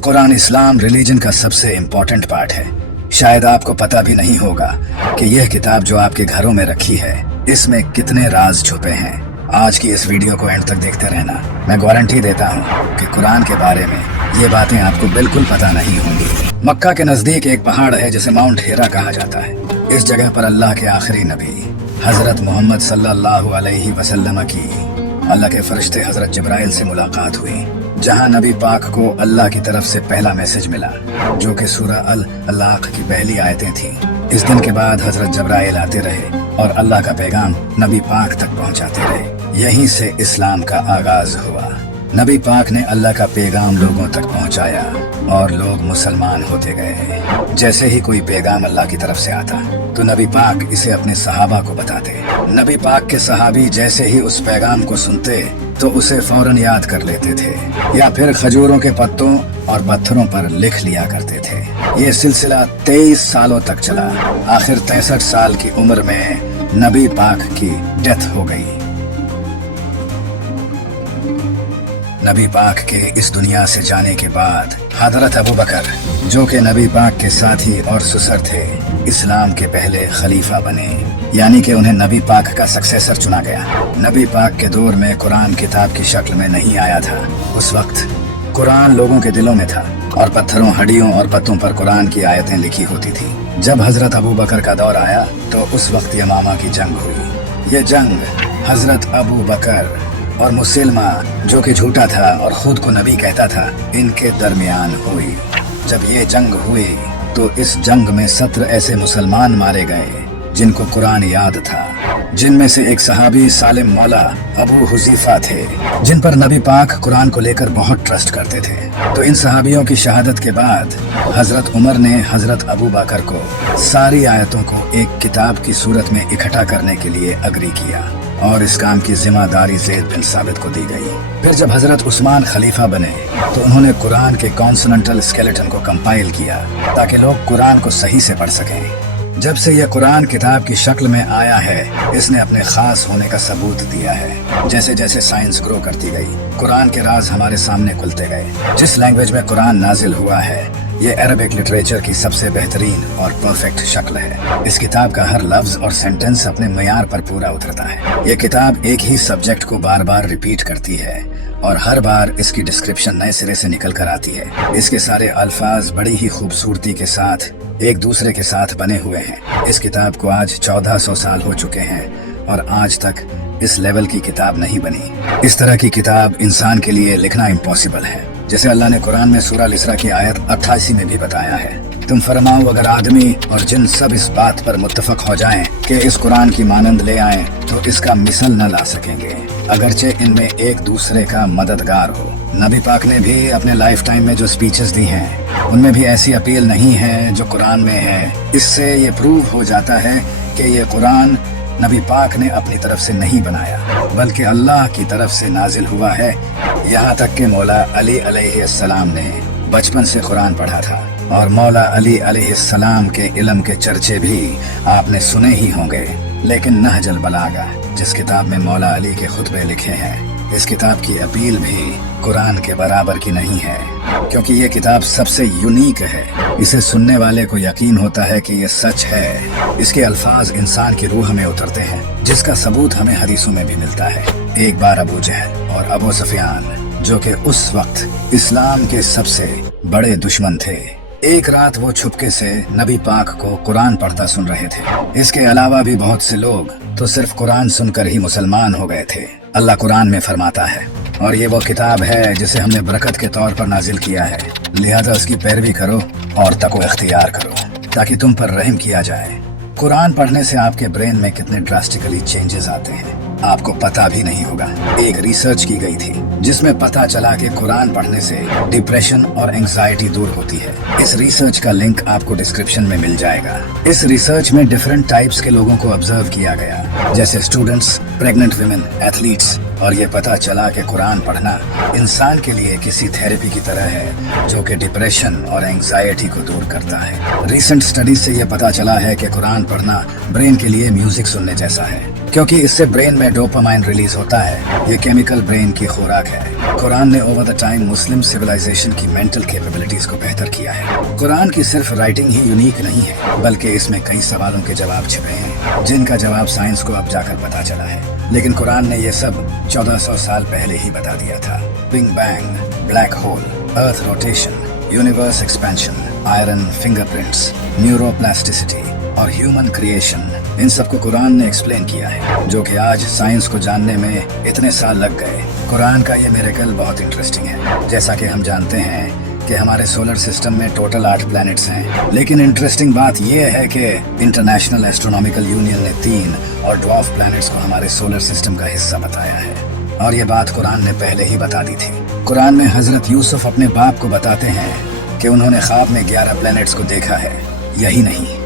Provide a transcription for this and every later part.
कुरान इस्लाम religion का सबसे important part है। शायद आपको पता भी नहीं होगा कि यह किताब जो आपके घरों में रखी है, इसमें कितने राज छुपे हैं। आज की इस वीडियो को एंड तक देखते रहना। मैं गारंटी देता हूँ कि कुरान के बारे में ये बातें आपको बिल्कुल पता नहीं होंगी। मक्का के नजदीक एक पहाड़ है जिसे माउंट हेरा कहा जाता है। इस जगह पर अल्लाह के आखिरी नबी हजरत मोहम्मद सल्लल्लाहु अलैहि वसल्लम की अल्लाह के फरिश्ते हजरत जिब्राइल से मुलाकात हुई, जहां नबी पाक को अल्लाह की तरफ से पहला मैसेज मिला, जो कि सूरह अल-अलाक की पहली आयतें थीं। इस दिन के बाद हजरत जिब्राइल आते रहे और अल्लाह का पैगाम नबी पाक तक पहुंचाते रहे। यहीं से इस्लाम का आगाज हुआ। नबी पाक ने अल्लाह का पैगाम लोगों तक पहुंचाया और लोग मुसलमान होते गए। जैसे ही कोई पैगाम अल्लाह की तरफ से आता तो नबी पाक इसे अपने सहाबा को बताते। नबी पाक के सहाबी जैसे ही उस पैगाम को सुनते तो उसे फौरन याद कर लेते थे या फिर खजूरों के पत्तों और पत्थरों पर लिख लिया करते थे। ये सिलसिला 23 सालों तक चला। आखिर 63 साल की उम्र में नबी पाक की डेथ हो गई। नबी पाक के इस दुनिया से जाने के बाद हजरत अबू बकर, जो कि नबी पाक के साथी और सुसर थे, इस्लाम के पहले खलीफा बने, यानी कि उन्हें नबी पाक का सक्सेसर चुना गया। नबी पाक के दौर में कुरान किताब की शक्ल में नहीं आया था। उस वक्त कुरान लोगों के दिलों में था और पत्थरों, हड्डियों और पत्तों पर कुरान की आयतें लिखी होती थी। जब हजरत अबू बकर का दौर आया तो उस वक्त यमामा की जंग हुई। ये जंग हजरत अबू बकर और मुसलमा, जो कि झूठा था और खुद को नबी कहता था, इनके दरमियान हुई। जब ये जंग हुई तो इस जंग में 17 ऐसे मुसलमान मारे गए जिनको कुरान याद था, जिनमें से एक सहाबी सालिम मौला अबू हुज़ीफा थे, जिन पर नबी पाक कुरान को लेकर बहुत ट्रस्ट करते थे। तो इन सहाबियों की शहादत के बाद हजरत उमर ने हजरत अबू बकर को सारी आयतों को एक किताब की सूरत में इकट्ठा करने के लिए अग्री किया और इस काम की जिम्मेदारी ज़ैद बिन साबित को दी गई। फिर जब हजरत उस्मान खलीफा बने तो उन्होंने कुरान के कॉन्सोनेंटल स्केलेटन को कंपाइल किया ताकि लोग कुरान को सही से पढ़ सकें। जब से यह कुरान किताब की शक्ल में आया है, इसने अपने खास होने का सबूत दिया है। जैसे जैसे साइंस ग्रो करती गई, कुरान के राज हमारे सामने खुलते गए। जिस लैंग्वेज में कुरान नाजिल हुआ है, ये अरबिक लिटरेचर की सबसे बेहतरीन और परफेक्ट शक्ल है। इस किताब का हर लफ्ज और सेंटेंस अपने मयार पर पूरा उतरता है। ये किताब एक ही सब्जेक्ट को बार बार रिपीट करती है और हर बार इसकी डिस्क्रिप्शन नए सिरे से निकल कर आती है। इसके सारे अल्फाज बड़ी ही खूबसूरती के साथ एक दूसरे के साथ बने हुए हैं। इस किताब को आज 1400 साल हो चुके हैं और आज तक इस लेवल की किताब नहीं बनी। इस तरह की किताब इंसान के लिए लिखना इम्पॉसिबल है। जैसे अल्लाह ने कुरान में सूरह अल-इसरा की आयत 88 में भी बताया है, तुम फरमाओ अगर आदमी और जिन सब इस बात पर मुत्तफक हो जाएं कि इस कुरान की मानंद ले आएं तो इसका मिसल न ला सकेंगे, अगरचे इनमें एक दूसरे का मददगार हो। नबी पाक ने भी अपने लाइफ टाइम में जो स्पीचेस दी हैं, उनमें भी ऐसी अपील नहीं है जो कुरान में है। इससे ये प्रूव हो जाता है कि ये कुरान नबी पाक ने अपनी तरफ से नहीं बनाया, बल्कि अल्लाह की तरफ से नाजिल हुआ है। यहाँ तक कि मौला अली अलैहिस्सलाम ने बचपन से कुरान पढ़ा था और मौला अली अलैहिस्सलाम के इल्म के चर्चे भी आपने सुने ही होंगे। लेकिन नहजुल बलागा, जिस किताब में मौला अली के खुतबे लिखे हैं, इस किताब की अपील भी कुरान के बराबर की नहीं है, क्योंकि ये किताब सबसे यूनिक है। इसे सुनने वाले को यकीन होता है कि ये सच है। इसके अल्फाज इंसान की रूह में उतरते हैं, जिसका सबूत हमें हदीसों में भी मिलता है। एक बार अबू जहल और अबू सुफियान, जो कि उस वक्त इस्लाम के सबसे बड़े दुश्मन थे, एक रात वो छुपके से नबी पाक को कुरान पढ़ता सुन रहे थे। इसके अलावा भी बहुत से लोग तो सिर्फ कुरान सुनकर ही मुसलमान हो गए थे। अल्लाह कुरान में फरमाता है, और ये वो किताब है जिसे हमने बरकत के तौर पर नाजिल किया है, लिहाजा उसकी पैरवी करो और तक़वा इख्तियार करो ताकि तुम पर रहम किया जाए। कुरान पढ़ने से आपके ब्रेन में कितने ड्रास्टिकली चेंजेस आते हैं आपको पता भी नहीं होगा। एक रिसर्च की गई थी जिसमें पता चला कि कुरान पढ़ने से डिप्रेशन और एंजाइटी दूर होती है। इस रिसर्च का लिंक आपको डिस्क्रिप्शन में मिल जाएगा। इस रिसर्च में डिफरेंट टाइप्स के लोगों को ऑब्जर्व किया गया, जैसे स्टूडेंट्स, प्रेग्नेंट विमेन, एथलीट्स, और ये पता चला कि कुरान पढ़ना इंसान के लिए किसी थेरेपी की तरह है जो कि डिप्रेशन और एंजाइटी को दूर करता है। रिसेंट स्टडीज से ये पता चला है कि कुरान पढ़ना ब्रेन के लिए म्यूजिक सुनने जैसा है। क्योंकि इससे ब्रेन में डोपामाइन रिलीज होता है। ये केमिकल ब्रेन की खुराक है। कुरान ने over the time Muslim civilization की मेंटल कैपेबिलिटीज को बेहतर किया है। कुरान की सिर्फ राइटिंग ही यूनिक नहीं है, बल्कि इसमें कई सवालों के जवाब छिपे हैं, जिनका जवाब साइंस को अब जाकर पता चला है। लेकिन कुरान ने ये सब 1400 साल पहले ही बता दिया था। Big bang, black hole, earth rotation, universe expansion, iron fingerprints, neuroplasticity और ह्यूमन क्रिएशन, इन सबको कुरान ने एक्सप्लेन किया है, जो कि आज साइंस को जानने में इतने साल लग गए। कुरान का ये मिरेकल बहुत इंटरेस्टिंग है। जैसा कि हम जानते हैं कि हमारे सोलर सिस्टम में टोटल 8 प्लैनेट्स हैं, लेकिन इंटरेस्टिंग बात यह है कि इंटरनेशनल एस्ट्रोनॉमिकल यूनियन ने 3 और ड्वार्फ प्लैनेट्स को हमारे सोलर सिस्टम का हिस्सा बताया है। और ये बात कुरान ने पहले ही बता दी थी। कुरान में हजरत यूसुफ अपने बाप को बताते हैं कि उन्होंने ख्वाब में 11 प्लैनेट्स को देखा है। यही नहीं,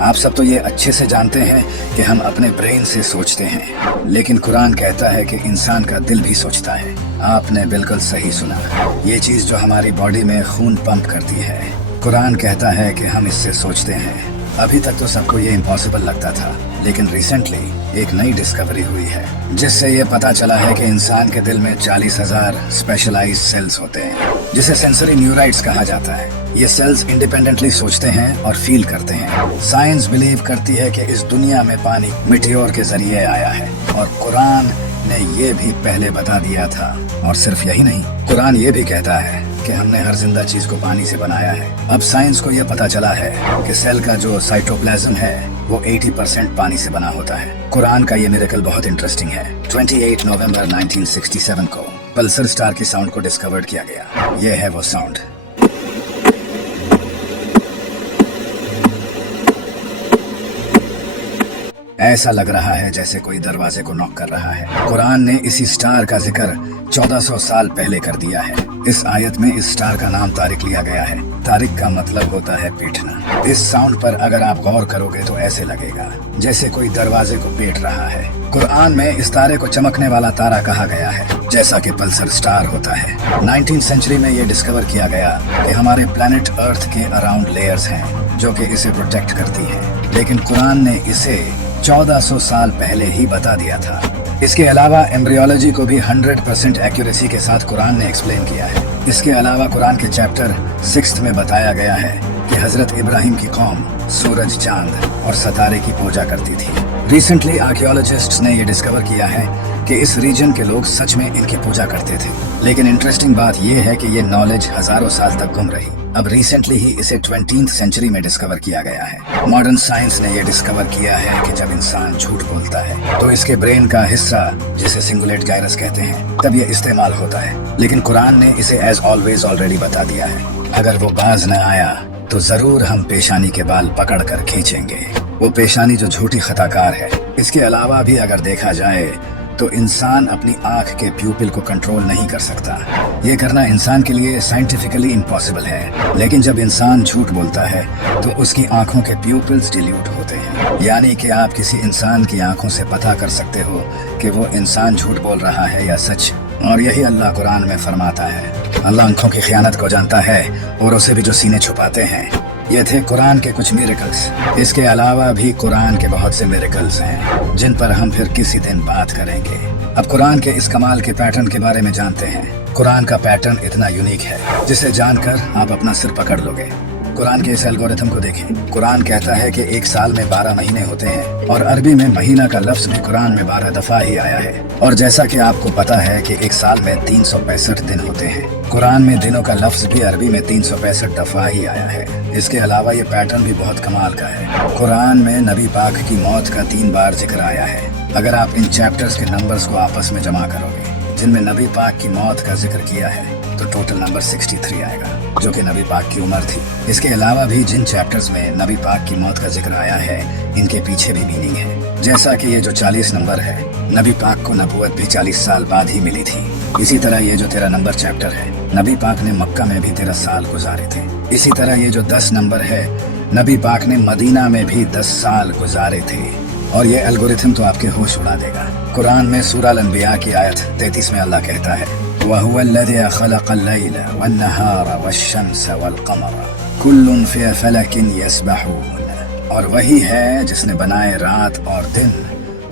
आप सब तो ये अच्छे से जानते हैं कि हम अपने ब्रेन से सोचते हैं, लेकिन कुरान कहता है कि इंसान का दिल भी सोचता है। आपने बिल्कुल सही सुना। ये चीज जो हमारी बॉडी में खून पंप करती है, कुरान कहता है कि हम इससे सोचते हैं। अभी तक तो सबको ये इम्पॉसिबल लगता था, लेकिन रिसेंटली एक नई डिस्कवरी हुई है, जिससे ये पता चला है कि इंसान के दिल में 40,000 स्पेशलाइज्ड सेल्स होते हैं, जिसे सेंसरी न्यूराइट्स कहा जाता है। ये सेल्स इंडिपेंडेंटली सोचते हैं और फील करते हैं। साइंस बिलीव करती है कि इस दुनिया में पानी मिटियोर के जरिए आया है, और कुरान ने ये भी पहले बता दिया था। और सिर्फ यही नहीं, कुरान ये भी कहता है कि हमने हर जिंदा चीज को पानी से बनाया है। अब साइंस को यह पता चला है कि सेल का जो साइटोप्लाज्म है वो 80% पानी से बना होता है। कुरान का ये मिरेकल बहुत इंटरेस्टिंग है। 28 नवंबर 1967 को पल्सर स्टार की साउंड को डिस्कवर्ड किया गया। ये है वो साउंड। ऐसा लग रहा है जैसे कोई दरवाजे को नॉक कर रहा है। कुरान ने इसी स्टार का जिक्र 1400 साल पहले कर दिया है। इस आयत में इस स्टार का नाम तारिक लिया गया है। तारिक का मतलब होता है पीटना। इस साउंड पर अगर आप गौर करोगे तो ऐसे लगेगा जैसे कोई दरवाजे को पीट रहा है। कुरान में इस तारे को चमकने वाला तारा कहा गया है, जैसा कि पल्सर स्टार होता है। 19th सेंचुरी में ये डिस्कवर किया गया कि हमारे प्लेनेट अर्थ के अराउंड लेयर्स हैं जो कि इसे प्रोटेक्ट करती है, लेकिन कुरान ने इसे 1400 साल पहले ही बता दिया था। इसके अलावा एम्ब्रियोलॉजी को भी 100% एक्यूरेसी के साथ कुरान ने एक्सप्लेन किया है। इसके अलावा कुरान के चैप्टर 6 में बताया गया है कि हजरत इब्राहिम की कौम सूरज, चांद और सितारे की पूजा करती थी। रिसेंटली आर्कियोलॉजिस्ट्स ने यह डिस्कवर किया है कि इस रीजन के लोग सच में इनकी पूजा करते थे। लेकिन इंटरेस्टिंग बात यह है कि ये नॉलेज हजारों साल तक गुम रही। अब रिसेंटली ही इसे 20th सेंचुरी में डिस्कवर किया गया है। मॉडर्न साइंस ने यह डिस्कवर किया है कि जब इंसान झूठ बोलता है तो इसके ब्रेन का हिस्सा, जिसे सिंगुलेट गायरस कहते हैं, तब यह इस्तेमाल होता है। लेकिन कुरान ने इसे एज ऑलवेज ऑलरेडी बता दिया है। अगर वो बाज न आया तो जरूर हम पेशानी के बाल पकड़ कर खींचेंगे। वो पेशानी जो झूठी खताकार है। इसके अलावा भी अगर देखा जाए तो इंसान अपनी आंख के प्यूपिल को कंट्रोल नहीं कर सकता। ये करना इंसान के लिए साइंटिफिकली इम्पॉसिबल है। लेकिन जब इंसान झूठ बोलता है तो उसकी आंखों के प्यूपिल्स डिल्यूट होते हैं, यानी कि आप किसी इंसान की आंखों से पता कर सकते हो कि वो इंसान झूठ बोल रहा है या सच। और यही अल्लाह कुरान में फरमाता है। अल्लाह आंखों की खयानत को जानता है और उसे भी जो सीने छुपाते हैं। ये थे कुरान के कुछ मिरेकल्स। इसके अलावा भी कुरान के बहुत से मिरेकल्स हैं जिन पर हम फिर किसी दिन बात करेंगे। अब कुरान के इस कमाल के पैटर्न के बारे में जानते हैं। कुरान का पैटर्न इतना यूनिक है जिसे जानकर आप अपना सिर पकड़ लोगे। कुरान के इस एल्गोरिथम को देखें। कुरान कहता है कि एक साल में 12 महीने होते हैं और अरबी में महीना का लफ्ज भी कुरान में 12 दफा ही आया है। और जैसा कि आपको पता है कि एक साल में 365 दिन होते हैं, कुरान में दिनों का लफ्ज भी अरबी में 365 दफा ही आया है। इसके अलावा ये पैटर्न भी बहुत कमाल का है। कुरान में नबी पाक की मौत का 3 बार जिक्र आया है। अगर आप इन चैप्टर्स के नंबर्स को आपस में जमा करोगे जिनमें नबी पाक की मौत का जिक्र किया है तो टोटल नंबर 63 आएगा, जो कि नबी पाक की उम्र थी। इसके अलावा भी जिन चैप्टर्स में नबी पाक की मौत का जिक्र आया है इनके पीछे भी मीनिंग है। जैसा कि ये जो 40 नंबर है, नबी पाक को नबूवत भी 40 साल बाद ही मिली थी। इसी तरह ये जो 13 नंबर चैप्टर है, नबी पाक ने मक्का में भी 13 साल गुजारे थे। इसी तरह ये जो 10 नंबर है, नबी पाक ने मदीना में भी 10 साल गुजारे थे। और ये एल्गोरिथम तो आपके होश उड़ा देगा। कुरान में सूरह अल-अंबिया की आयत 33 में अल्लाह कहता है, वहुवल्लज़ी खलक़ल-लैल वन्नहार वश्शम्स वल-क़मर कुल्लुन फ़ी फ़लकिन यस्बहून। और वही है जिसने बनाए रात और दिन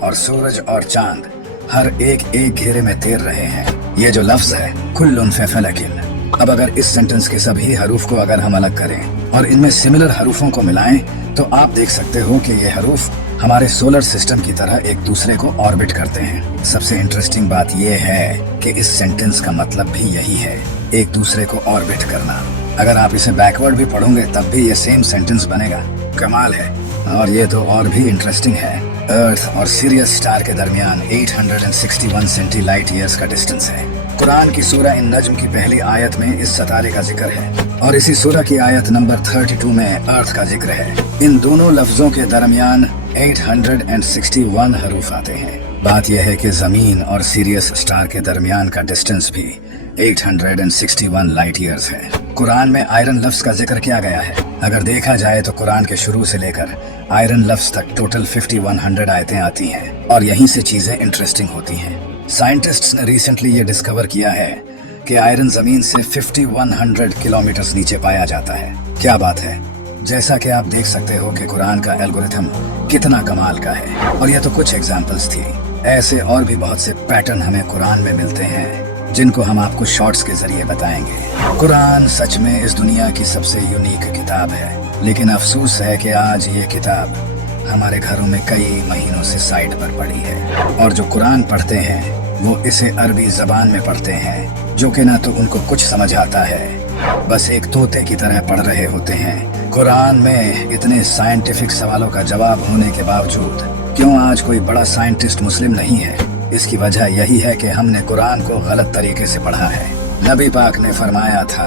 और सूरज और चांद हर एक घेरे में तैर रहे हैं। ये जो लफ्ज है कुल्लुन फी फलकिन। अब अगर इस सेंटेंस के सभी हरूफ को अगर हम अलग करें और इनमें सिमिलर हरूफों को मिलाएं तो आप देख सकते हो कि ये हरूफ हमारे सोलर सिस्टम की तरह एक दूसरे को ऑर्बिट करते हैं। सबसे इंटरेस्टिंग बात यह है कि इस सेंटेंस का मतलब भी यही है, एक दूसरे को ऑर्बिट करना। अगर आप इसे बैकवर्ड भी पढ़ोगे तब भी ये सेम सेंटेंस बनेगा। कमाल है। और ये तो और भी इंटरेस्टिंग है। अर्थ और सीरियस स्टार के दरमियान 861 सेंटी लाइट ईयर्स का डिस्टेंस है। कुरान की सूरह इन नज्म की पहली आयत में इस सितारे का जिक्र है और इसी सूरह की आयत नंबर 32 में अर्थ का जिक्र है। इन दोनों लफ्जों के दरमियान 861 हरूफ आते हैं। बात यह है कि जमीन और सीरियस स्टार के दरमियान का डिस्टेंस भी 861 लाइट ईयर्स है। कुरान में आयरन लफ्ज का जिक्र किया गया है। अगर देखा जाए तो कुरान के शुरू से लेकर आयरन लफ्ज तक टोटल 5100 आयतें आती हैं और यहीं से चीजें इंटरेस्टिंग होती हैं। साइंटिस्ट्स ने रिसेंटली ये डिस्कवर किया है कि आयरन जमीन से 5100 किलोमीटर नीचे पाया जाता है। क्या बात है। जैसा कि आप देख सकते हो कि कुरान का एल्गोरिथम कितना कमाल का है। और ये तो कुछ एग्जांपल्स थी, ऐसे और भी बहुत से पैटर्न हमें कुरान में मिलते हैं जिनको हम आपको शॉर्ट्स के जरिए बताएंगे। कुरान सच में इस दुनिया की सबसे यूनिक किताब है, लेकिन अफसोस है कि आज ये किताब हमारे घरों में कई महीनों से साइड पर पड़ी है और जो कुरान पढ़ते हैं वो इसे अरबी जबान में पढ़ते हैं, जो कि ना तो उनको कुछ समझ आता है, बस एक तोते की तरह पढ़ रहे होते हैं। कुरान में इतने साइंटिफिक सवालों का जवाब होने के बावजूद क्यों आज कोई बड़ा साइंटिस्ट मुस्लिम नहीं है? इसकी वजह यही है कि हमने कुरान को गलत तरीके से पढ़ा है। नबी पाक ने फरमाया था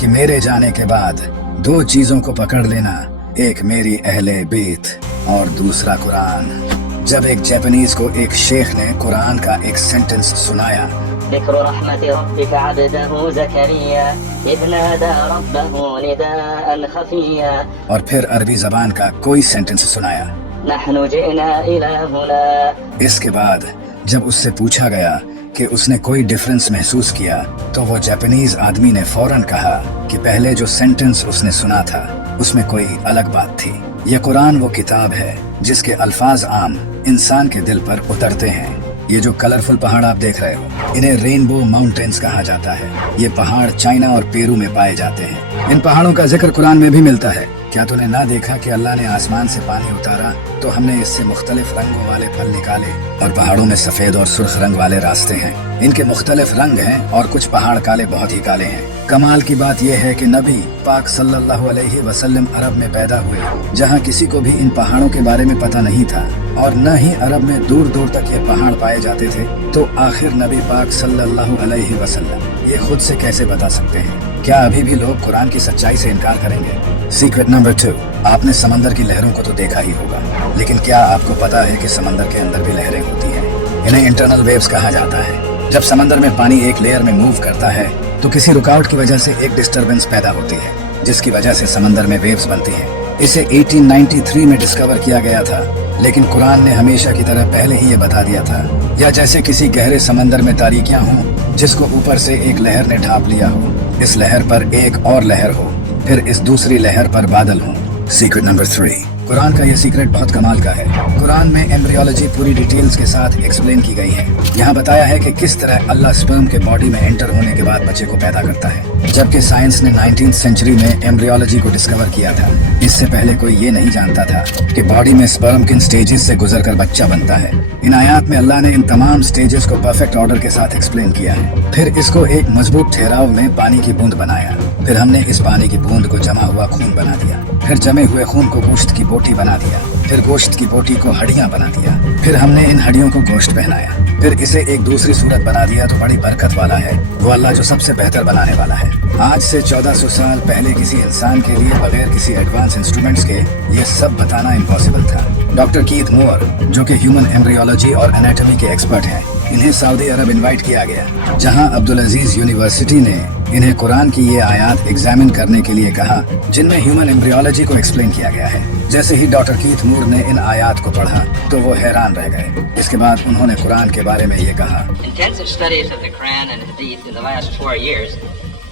कि मेरे जाने के बाद दो चीजों को पकड़ लेना, एक मेरी अहले बेत और दूसरा कुरान। जब एक जापानीज को एक शेख ने कुरान का एक सेंटेंस सुनाया, ذكر رحمة ربك عبده زكريا إذ نادى ربه نداء خفيا، और फिर अरबी जबान का कोई सेंटेंस सुनाया, نحن جئنا إلى هنا। इसके बाद जब उससे पूछा गया कि उसने कोई डिफरेंस महसूस किया तो वो जापानीज आदमी ने फौरन कहा कि पहले जो सेंटेंस उसने सुना था उसमें कोई अलग बात थी। ये कुरान वो किताब है जिसके अल्फाज आम इंसान के दिल पर उतरते हैं। ये जो कलरफुल पहाड़ आप देख रहे हो, इन्हें रेनबो माउंटेन्स कहा जाता है। ये पहाड़ चाइना और पेरू में पाए जाते हैं। इन पहाड़ों का जिक्र कुरान में भी मिलता है। क्या तूने ना देखा कि अल्लाह ने आसमान से पानी उतारा तो हमने इससे मुख्तलिफ रंगों वाले फल निकाले और पहाड़ों में सफेद और सुर्ख रंग वाले रास्ते हैं। इनके मुख्तलिफ रंग हैं और कुछ पहाड़ काले बहुत ही काले हैं। कमाल की बात यह है कि नबी पाक सल्लल्लाहु अलैहि वसल्लम अरब में पैदा हुए, जहाँ किसी को भी इन पहाड़ों के बारे में पता नहीं था और न ही अरब में दूर दूर तक ये पहाड़ पाए जाते थे। तो आखिर नबी पाक सल्लल्लाहु अलैहि वसल्लम ये खुद से कैसे बता सकते हैं? क्या अभी भी लोग कुरान की सच्चाई से इनकार करेंगे? सीक्रेट नंबर 2, आपने समंदर की लहरों को तो देखा ही होगा, लेकिन क्या आपको पता है कि समंदर के अंदर भी लहरें होती हैं? इन्हें इंटरनल वेव्स कहा जाता है। जब समंदर में पानी एक लेयर में मूव करता है तो किसी रुकावट की वजह से एक डिस्टरबेंस पैदा होती है, जिसकी वजह से समंदर में वेव्स बनती हैं। इसे 1893 में डिस्कवर किया गया था, लेकिन कुरान ने हमेशा की तरह पहले ही ये बता दिया था। या जैसे किसी गहरे समंदर में तारीकियां हों जिसको ऊपर से एक लहर ने ढांप लिया हो, इस लहर पर एक और लहर हो, फिर इस दूसरी लहर पर बादल हो। सीक्रेट नंबर 3, कुरान का यह सीक्रेट बहुत कमाल का है। कुरान में एम्ब्रियोलॉजी पूरी डिटेल्स के साथ एक्सप्लेन की गई है। यहाँ बताया है कि किस तरह अल्लाह स्पर्म के बॉडी में एंटर होने के बाद बच्चे को पैदा करता है, जबकि साइंस ने 19th सेंचुरी में एम्ब्रियोलॉजी को डिस्कवर किया था। इससे पहले कोई ये नहीं जानता था कि बॉडी में स्पर्म किन स्टेजेस से गुजरकर बच्चा बनता है। इन आयात में अल्लाह ने इन तमाम स्टेजेस को परफेक्ट ऑर्डर के साथ एक्सप्लेन किया है। फिर इसको एक मजबूत ठहराव में पानी की बूंद बनाया। फिर हमने इस पानी की बूंद को जमा हुआ खून बना दिया। फिर जमे हुए खून को गोश्त की बोटी बना दिया। फिर गोश्त की बोटी को हड्डियां बना दिया। फिर हमने इन हड्डियों को गोश्त पहनाया। फिर इसे एक दूसरी सूरत बना दिया तो बड़ी बरकत वाला है वो अल्लाह जो सबसे बेहतर बनाने वाला है। आज से 1400 साल पहले किसी इंसान के लिए बगैर किसी एडवांस इंस्ट्रूमेंट्स के ये सब बताना इम्पॉसिबल था। डॉक्टर कीथ मोर, जो कि ह्यूमन एम्ब्रियोलॉजी और एनाटॉमी के एक्सपर्ट हैं, इन्हें सऊदी अरब इनवाइट किया गया, जहां अब्दुल अजीज यूनिवर्सिटी ने इन्हें कुरान की ये आयत एग्जामिन करने के लिए कहा जिनमें ह्यूमन एम्ब्रियोलॉजी को एक्सप्लेन किया गया है। जैसे ही डॉक्टर कीथ मूर ने इन आयत को पढ़ा तो वो हैरान रह गए। इसके बाद उन्होंने कुरान के बारे में ये कहा, Intensive studies of the Quran and Hadith in the last 4 years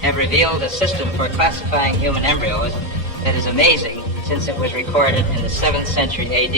have revealed a system for classifying human embryos that is amazing since it was recorded in the 7th century AD.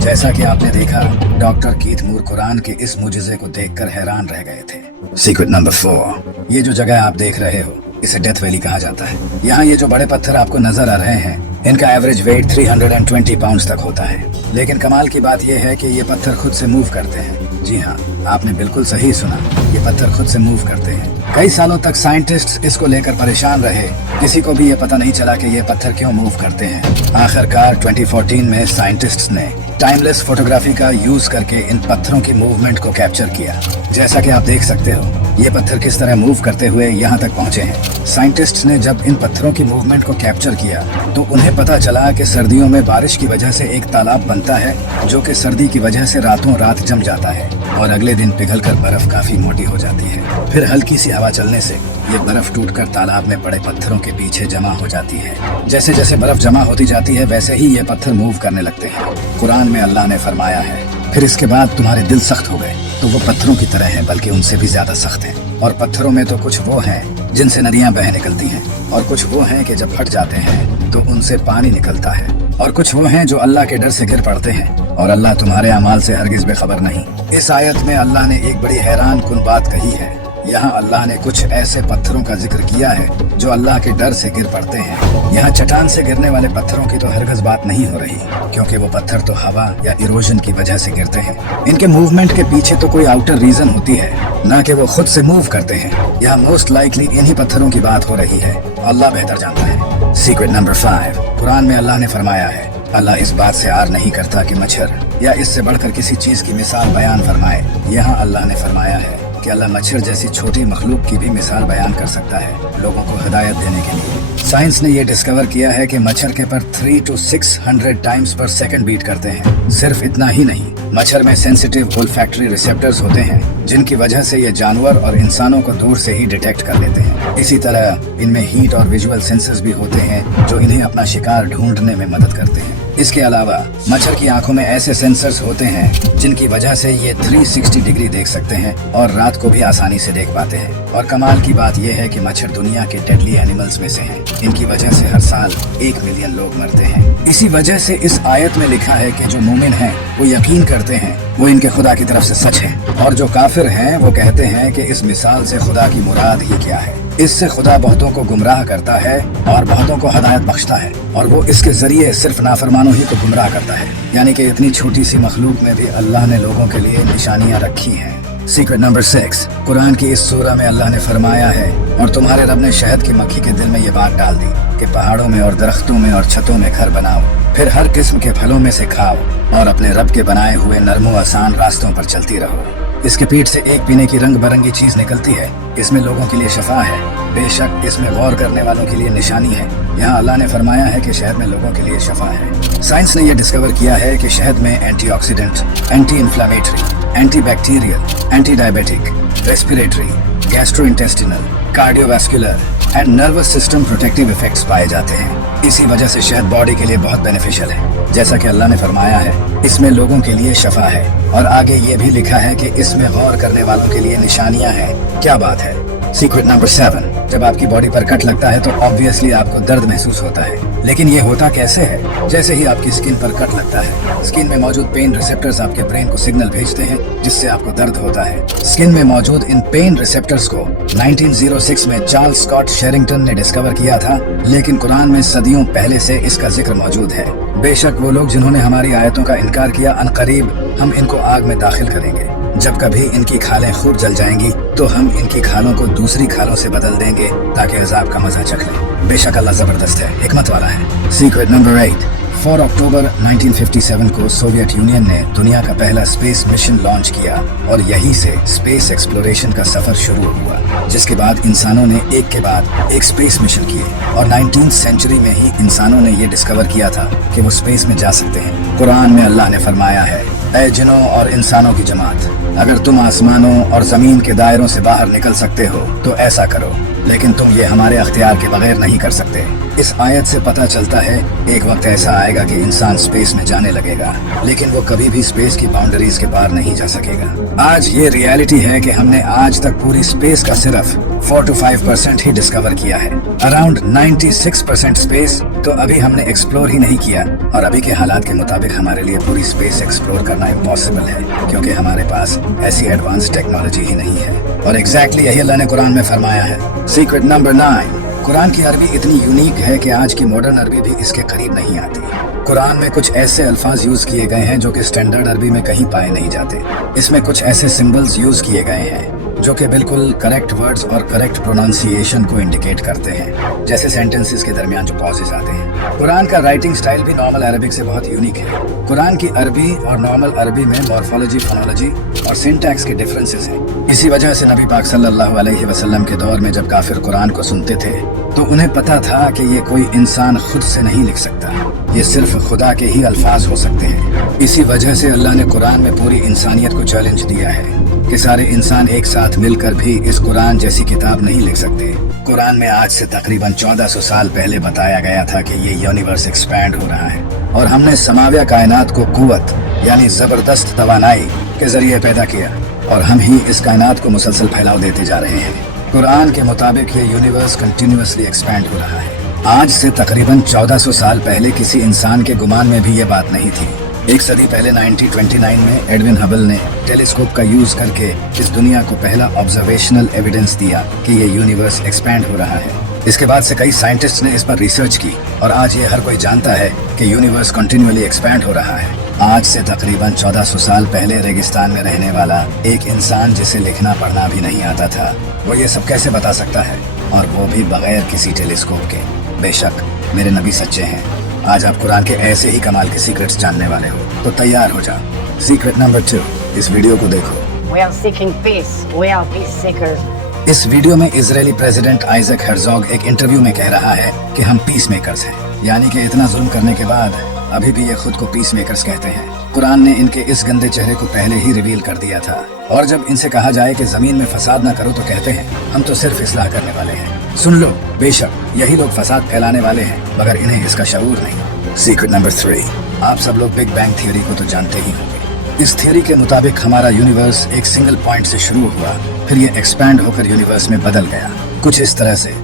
जैसा कि आपने देखा, doctor Keith मूर कुरान के इस मुजिजे को देखकर हैरान रह गए थे। सीक्रेट नंबर 4, ये जो जगह आप देख रहे हो इसे डेथ वैली कहा जाता है। यहाँ ये जो बड़े पत्थर आपको नजर आ रहे हैं, इनका एवरेज वेट 320 पाउंड्स तक होता है। लेकिन कमाल की बात यह है कि ये पत्थर खुद से मूव करते हैं। जी हाँ, आपने बिल्कुल सही सुना, ये पत्थर खुद से मूव करते हैं। कई सालों तक साइंटिस्ट्स इसको लेकर परेशान रहे, किसी को भी ये पता नहीं चला कि ये पत्थर क्यों मूव करते हैं। आखिरकार 2014 में साइंटिस्ट्स ने टाइमलेस फोटोग्राफी का यूज करके इन पत्थरों की मूवमेंट को कैप्चर किया। जैसा कि आप देख सकते हो, ये पत्थर किस तरह मूव करते हुए यहाँ तक पहुँचे हैं। साइंटिस्ट्स ने जब इन पत्थरों की मूवमेंट को कैप्चर किया तो उन्हें पता चला कि सर्दियों में बारिश की वजह से एक तालाब बनता है जो कि सर्दी की वजह से रातों रात जम जाता है और अगले दिन पिघलकर बर्फ काफी मोटी हो जाती है। फिर हल्की सी हवा चलने से ये बर्फ टूटकर तालाब में पड़े पत्थरों के पीछे जमा हो जाती है। जैसे जैसे बर्फ जमा होती जाती है वैसे ही ये पत्थर मूव करने लगते हैं। कुरान में अल्लाह ने फरमाया है, फिर इसके बाद तुम्हारे दिल सख्त हो गए तो वो पत्थरों की तरह हैं, बल्कि उनसे भी ज्यादा सख्त हैं। और पत्थरों में तो कुछ वो हैं जिनसे नदियां बह निकलती हैं, और कुछ वो हैं कि जब फट जाते हैं तो उनसे पानी निकलता है, और कुछ वो हैं जो अल्लाह के डर से गिर पड़ते हैं और अल्लाह तुम्हारे अमाल से हरगिज बेखबर नहीं। इस आयत में अल्लाह ने एक बड़ी हैरान कुन बात कही है। यहाँ अल्लाह ने कुछ ऐसे पत्थरों का जिक्र किया है जो अल्लाह के डर से गिर पड़ते हैं। यहाँ चट्टान से गिरने वाले पत्थरों की तो हरगिज बात नहीं हो रही, क्योंकि वो पत्थर तो हवा या इरोजन की वजह से गिरते हैं। इनके मूवमेंट के पीछे तो कोई आउटर रीजन होती है, ना कि वो खुद से मूव करते हैं। यहाँ मोस्ट लाइकली इन्हीं पत्थरों की बात हो रही है। अल्लाह बेहतर जानता है। सीक्रेट नंबर 5, कुरान में अल्लाह ने फरमाया है, अल्लाह इस बात से आर नहीं करता कि मच्छर या इससे बढ़कर किसी चीज की मिसाल बयान फरमाए। यहाँ अल्लाह ने फरमाया है कि अल्लाह मच्छर जैसी छोटी मखलूक की भी मिसाल बयान कर सकता है लोगों को हिदायत देने के लिए। साइंस ने ये डिस्कवर किया है कि मच्छर के पर 3 to 600 टाइम्स पर सेकंड बीट करते हैं। सिर्फ इतना ही नहीं, मच्छर में सेंसिटिव ओल्फैक्टरी रिसेप्टर्स होते हैं जिनकी वजह से ये जानवर और इंसानों को दूर से ही डिटेक्ट कर लेते हैं। इसी तरह इनमें हीट और विजुअल सेंसर्स भी होते हैं जो इन्हें अपना शिकार ढूंढने में मदद करते हैं। इसके अलावा मच्छर की आंखों में ऐसे सेंसर्स होते हैं जिनकी वजह से ये 360 डिग्री देख सकते हैं और रात को भी आसानी से देख पाते हैं। और कमाल की बात यह है कि मच्छर दुनिया के डेडली एनिमल्स में से हैं। इनकी वजह से हर साल 1 मिलियन लोग मरते हैं। इसी वजह से इस आयत में लिखा है कि जो मोमिन हैं वो यकीन करते हैं वो इनके खुदा की तरफ से सच है, और जो काफिर हैं वो कहते हैं कि इस मिसाल से खुदा की मुराद ही क्या है। इससे खुदा बहुतों को गुमराह करता है और बहुतों को हदायत बख्शता है, और वो इसके जरिए सिर्फ नाफरमानों ही को गुमराह करता है। यानी कि इतनी छोटी सी मखलूक में भी अल्लाह ने लोगों के लिए निशानियां रखी हैं। सीक्रेट नंबर 6, कुरान की इस सूरह में अल्लाह ने फरमाया है, और तुम्हारे रब ने शहद की मक्खी के दिल में ये बात डाल दी कि पहाड़ों में और दरख्तों में और छतों में घर बनाओ, फिर हर किस्म के फलों में से खाओ और अपने रब के बनाए हुए नरमो आसान रास्तों पर चलती रहो। इसके पीठ से एक पीने की रंग बिरंगी चीज निकलती है, इसमें लोगों के लिए शफा है, बेशक इसमें गौर करने वालों के लिए निशानी है। यहाँ अल्लाह ने फरमाया है कि शहद में लोगों के लिए शफा है। साइंस ने यह डिस्कवर किया है कि शहद में antioxidant, anti inflammatory, anti bacterial, anti diabetic, respiratory, gastrointestinal, cardiovascular and nervous system protective effects पाए जाते हैं। इसी वजह से शहद बॉडी के लिए बहुत बेनिफिशियल है। जैसा कि अल्लाह ने फरमाया है, इसमें लोगों के लिए शफा है, और आगे ये भी लिखा है कि इसमें गौर करने वालों के लिए निशानियां हैं। क्या बात है। सीक्रेट नंबर 7, जब आपकी बॉडी पर कट लगता है तो ऑब्वियसली आपको दर्द महसूस होता है, लेकिन ये होता कैसे है। जैसे ही आपकी स्किन पर कट लगता है, स्किन में मौजूद पेन रिसेप्टर्स आपके ब्रेन को सिग्नल भेजते हैं जिससे आपको दर्द होता है। स्किन में मौजूद इन पेन रिसेप्टर्स को 1906 में चार्ल्स स्कॉट शेरिंगटन ने डिस्कवर किया था, लेकिन कुरान में सदियों पहले से इसका जिक्र मौजूद है। बेशक वो लोग जिन्होंने हमारी आयतों का इनकार किया, अनकरीब हम इनको आग में दाखिल करेंगे। जब कभी इनकी खालें खूब जल जाएंगी तो हम इनकी खालों को दूसरी खालों से बदल देंगे ताकि अजाब का मजा चख लें। बेशक अल्लाह जबरदस्त है, हिकमत वाला है। सीक्रेट नंबर 8, 4 अक्टूबर 1957 को सोवियत यूनियन ने दुनिया का पहला स्पेस मिशन लॉन्च किया, और यहीं से स्पेस एक्सप्लोरेशन का सफर शुरू हुआ, जिसके बाद इंसानों ने एक के बाद एक स्पेस मिशन किए, और 19th सेंचुरी में ही इंसानों ने ये डिस्कवर किया था कि वो स्पेस में जा सकते हैं। कुरान में अल्लाह ने फरमाया है, ऐ जिनों और इंसानों की जमात, अगर तुम आसमानों और जमीन के दायरों से बाहर निकल सकते हो तो ऐसा करो, लेकिन तुम ये हमारे अख्तियार के बगैर नहीं कर सकते। इस आयत से पता चलता है एक वक्त ऐसा आएगा कि इंसान स्पेस में जाने लगेगा, लेकिन वो कभी भी स्पेस की बाउंड्रीज के पार नहीं जा सकेगा। आज ये रियलिटी है कि हमने आज तक पूरी स्पेस का सिर्फ 4 to 5% ही डिस्कवर किया है। अराउंड 96% स्पेस तो अभी हमने एक्सप्लोर ही नहीं किया, और अभी के हालात के मुताबिक हमारे लिए पूरी स्पेस एक्सप्लोर करना इम्पॉसिबल है, क्योंकि हमारे पास ऐसी एडवांस टेक्नोलॉजी ही नहीं है। और एग्जैक्टली यही अल्लाह ने कुरान में फरमाया है। सीक्रेट नंबर 9, कुरान की अरबी इतनी यूनिक है कि आज की मॉडर्न अरबी भी इसके करीब नहीं आती। कुरान में कुछ ऐसे अल्फाज यूज किए गए हैं जो कि स्टैंडर्ड अरबी में कहीं पाए नहीं जाते। इसमें कुछ ऐसे सिंबल्स यूज किए गए हैं जो कि बिल्कुल करेक्ट वर्ड्स और करेक्ट प्रोनाउंसिएशन को इंडिकेट करते हैं, जैसे सेंटेंसेस के दरमियान जो पॉजेज आते हैं। कुरान का राइटिंग स्टाइल भी नॉर्मल अरबिक से बहुत यूनिक है। कुरान की अरबी और नॉर्मल अरबी में मॉर्फोलॉजी, फोनोलॉजी और सिंटैक्स के डिफरेंसेस हैं। इसी वजह से नबी पाक सल्लल्लाहु अलैहि वसल्लम के दौर में जब काफिर कुरान को सुनते थे तो उन्हें पता था कि ये कोई इंसान खुद से नहीं लिख सकता, ये सिर्फ खुदा के ही अल्फाज हो सकते हैं। इसी वजह से अल्लाह ने कुरान में पूरी इंसानियत को चैलेंज दिया है कि सारे इंसान एक साथ मिलकर भी इस कुरान जैसी किताब नहीं लिख सकते। कुरान में आज से तकरीबन 1400 साल पहले बताया गया था कि ये यूनिवर्स एक्सपैंड हो रहा है, और हमने समाविया कायनात को कुव्वत यानी जबरदस्त तवानाई के जरिए पैदा किया, और हम ही इस कायनात को मुसलसल फैलाव देते जा रहे हैं। कुरान के मुताबिक ये यूनिवर्स कंटिन्यूअसली एक्सपैंड हो रहा है। आज से तकरीबन 1400 साल पहले किसी इंसान के गुमान में भी ये बात नहीं थी। एक सदी पहले 1929 में एडविन हबल ने टेलीस्कोप का यूज करके इस दुनिया को पहला ऑब्जर्वेशनल एविडेंस दिया कि ये यूनिवर्स एक्सपैंड हो रहा है। इसके बाद से कई साइंटिस्ट ने इस पर रिसर्च की, और आज ये हर कोई जानता है कि यूनिवर्स कंटिन्यूअली एक्सपैंड हो रहा है। आज से तकरीबन 1400 साल पहले रेगिस्तान में रहने वाला एक इंसान जिसे लिखना पढ़ना भी नहीं आता था, वो ये सब कैसे बता सकता है, और वो भी बगैर किसी टेलीस्कोप के। बेशक मेरे नबी सच्चे हैं। आज आप कुरान के ऐसे ही कमाल के सीक्रेट्स जानने वाले हो, तो तैयार हो जाओ। सीक्रेट नंबर 2, इस वीडियो को देखो। We are seeking peace. We are peace seekers. इस वीडियो में इजरायली प्रेसिडेंट आइजक हेrzog एक इंटरव्यू में कह रहा है कि हम पीस मेकर्स हैं, यानी कि इतना जुल्म करने के बाद अभी भी ये खुद को पीस मेकर्स कहते हैं। कुरान ने इनके इस गंदे चेहरे को पहले ही रिवील कर दिया था, और जब इनसे कहा जाए कि जमीन में फसाद ना करो तो कहते हैं हम तो सिर्फ इस्लाह करने वाले हैं। सुन लो, बेशक यही लोग फसाद फैलाने वाले हैं, मगर इन्हें इसका शऊर नहीं। सीक्रेट नंबर 3, आप सब लोग बिग बैंग थियरी को तो जानते ही होंगे। इस थियरी के मुताबिक हमारा यूनिवर्स एक सिंगल पॉइंट से शुरू हुआ, फिर ये एक्सपैंड होकर यूनिवर्स में बदल गया, कुछ इस तरह से।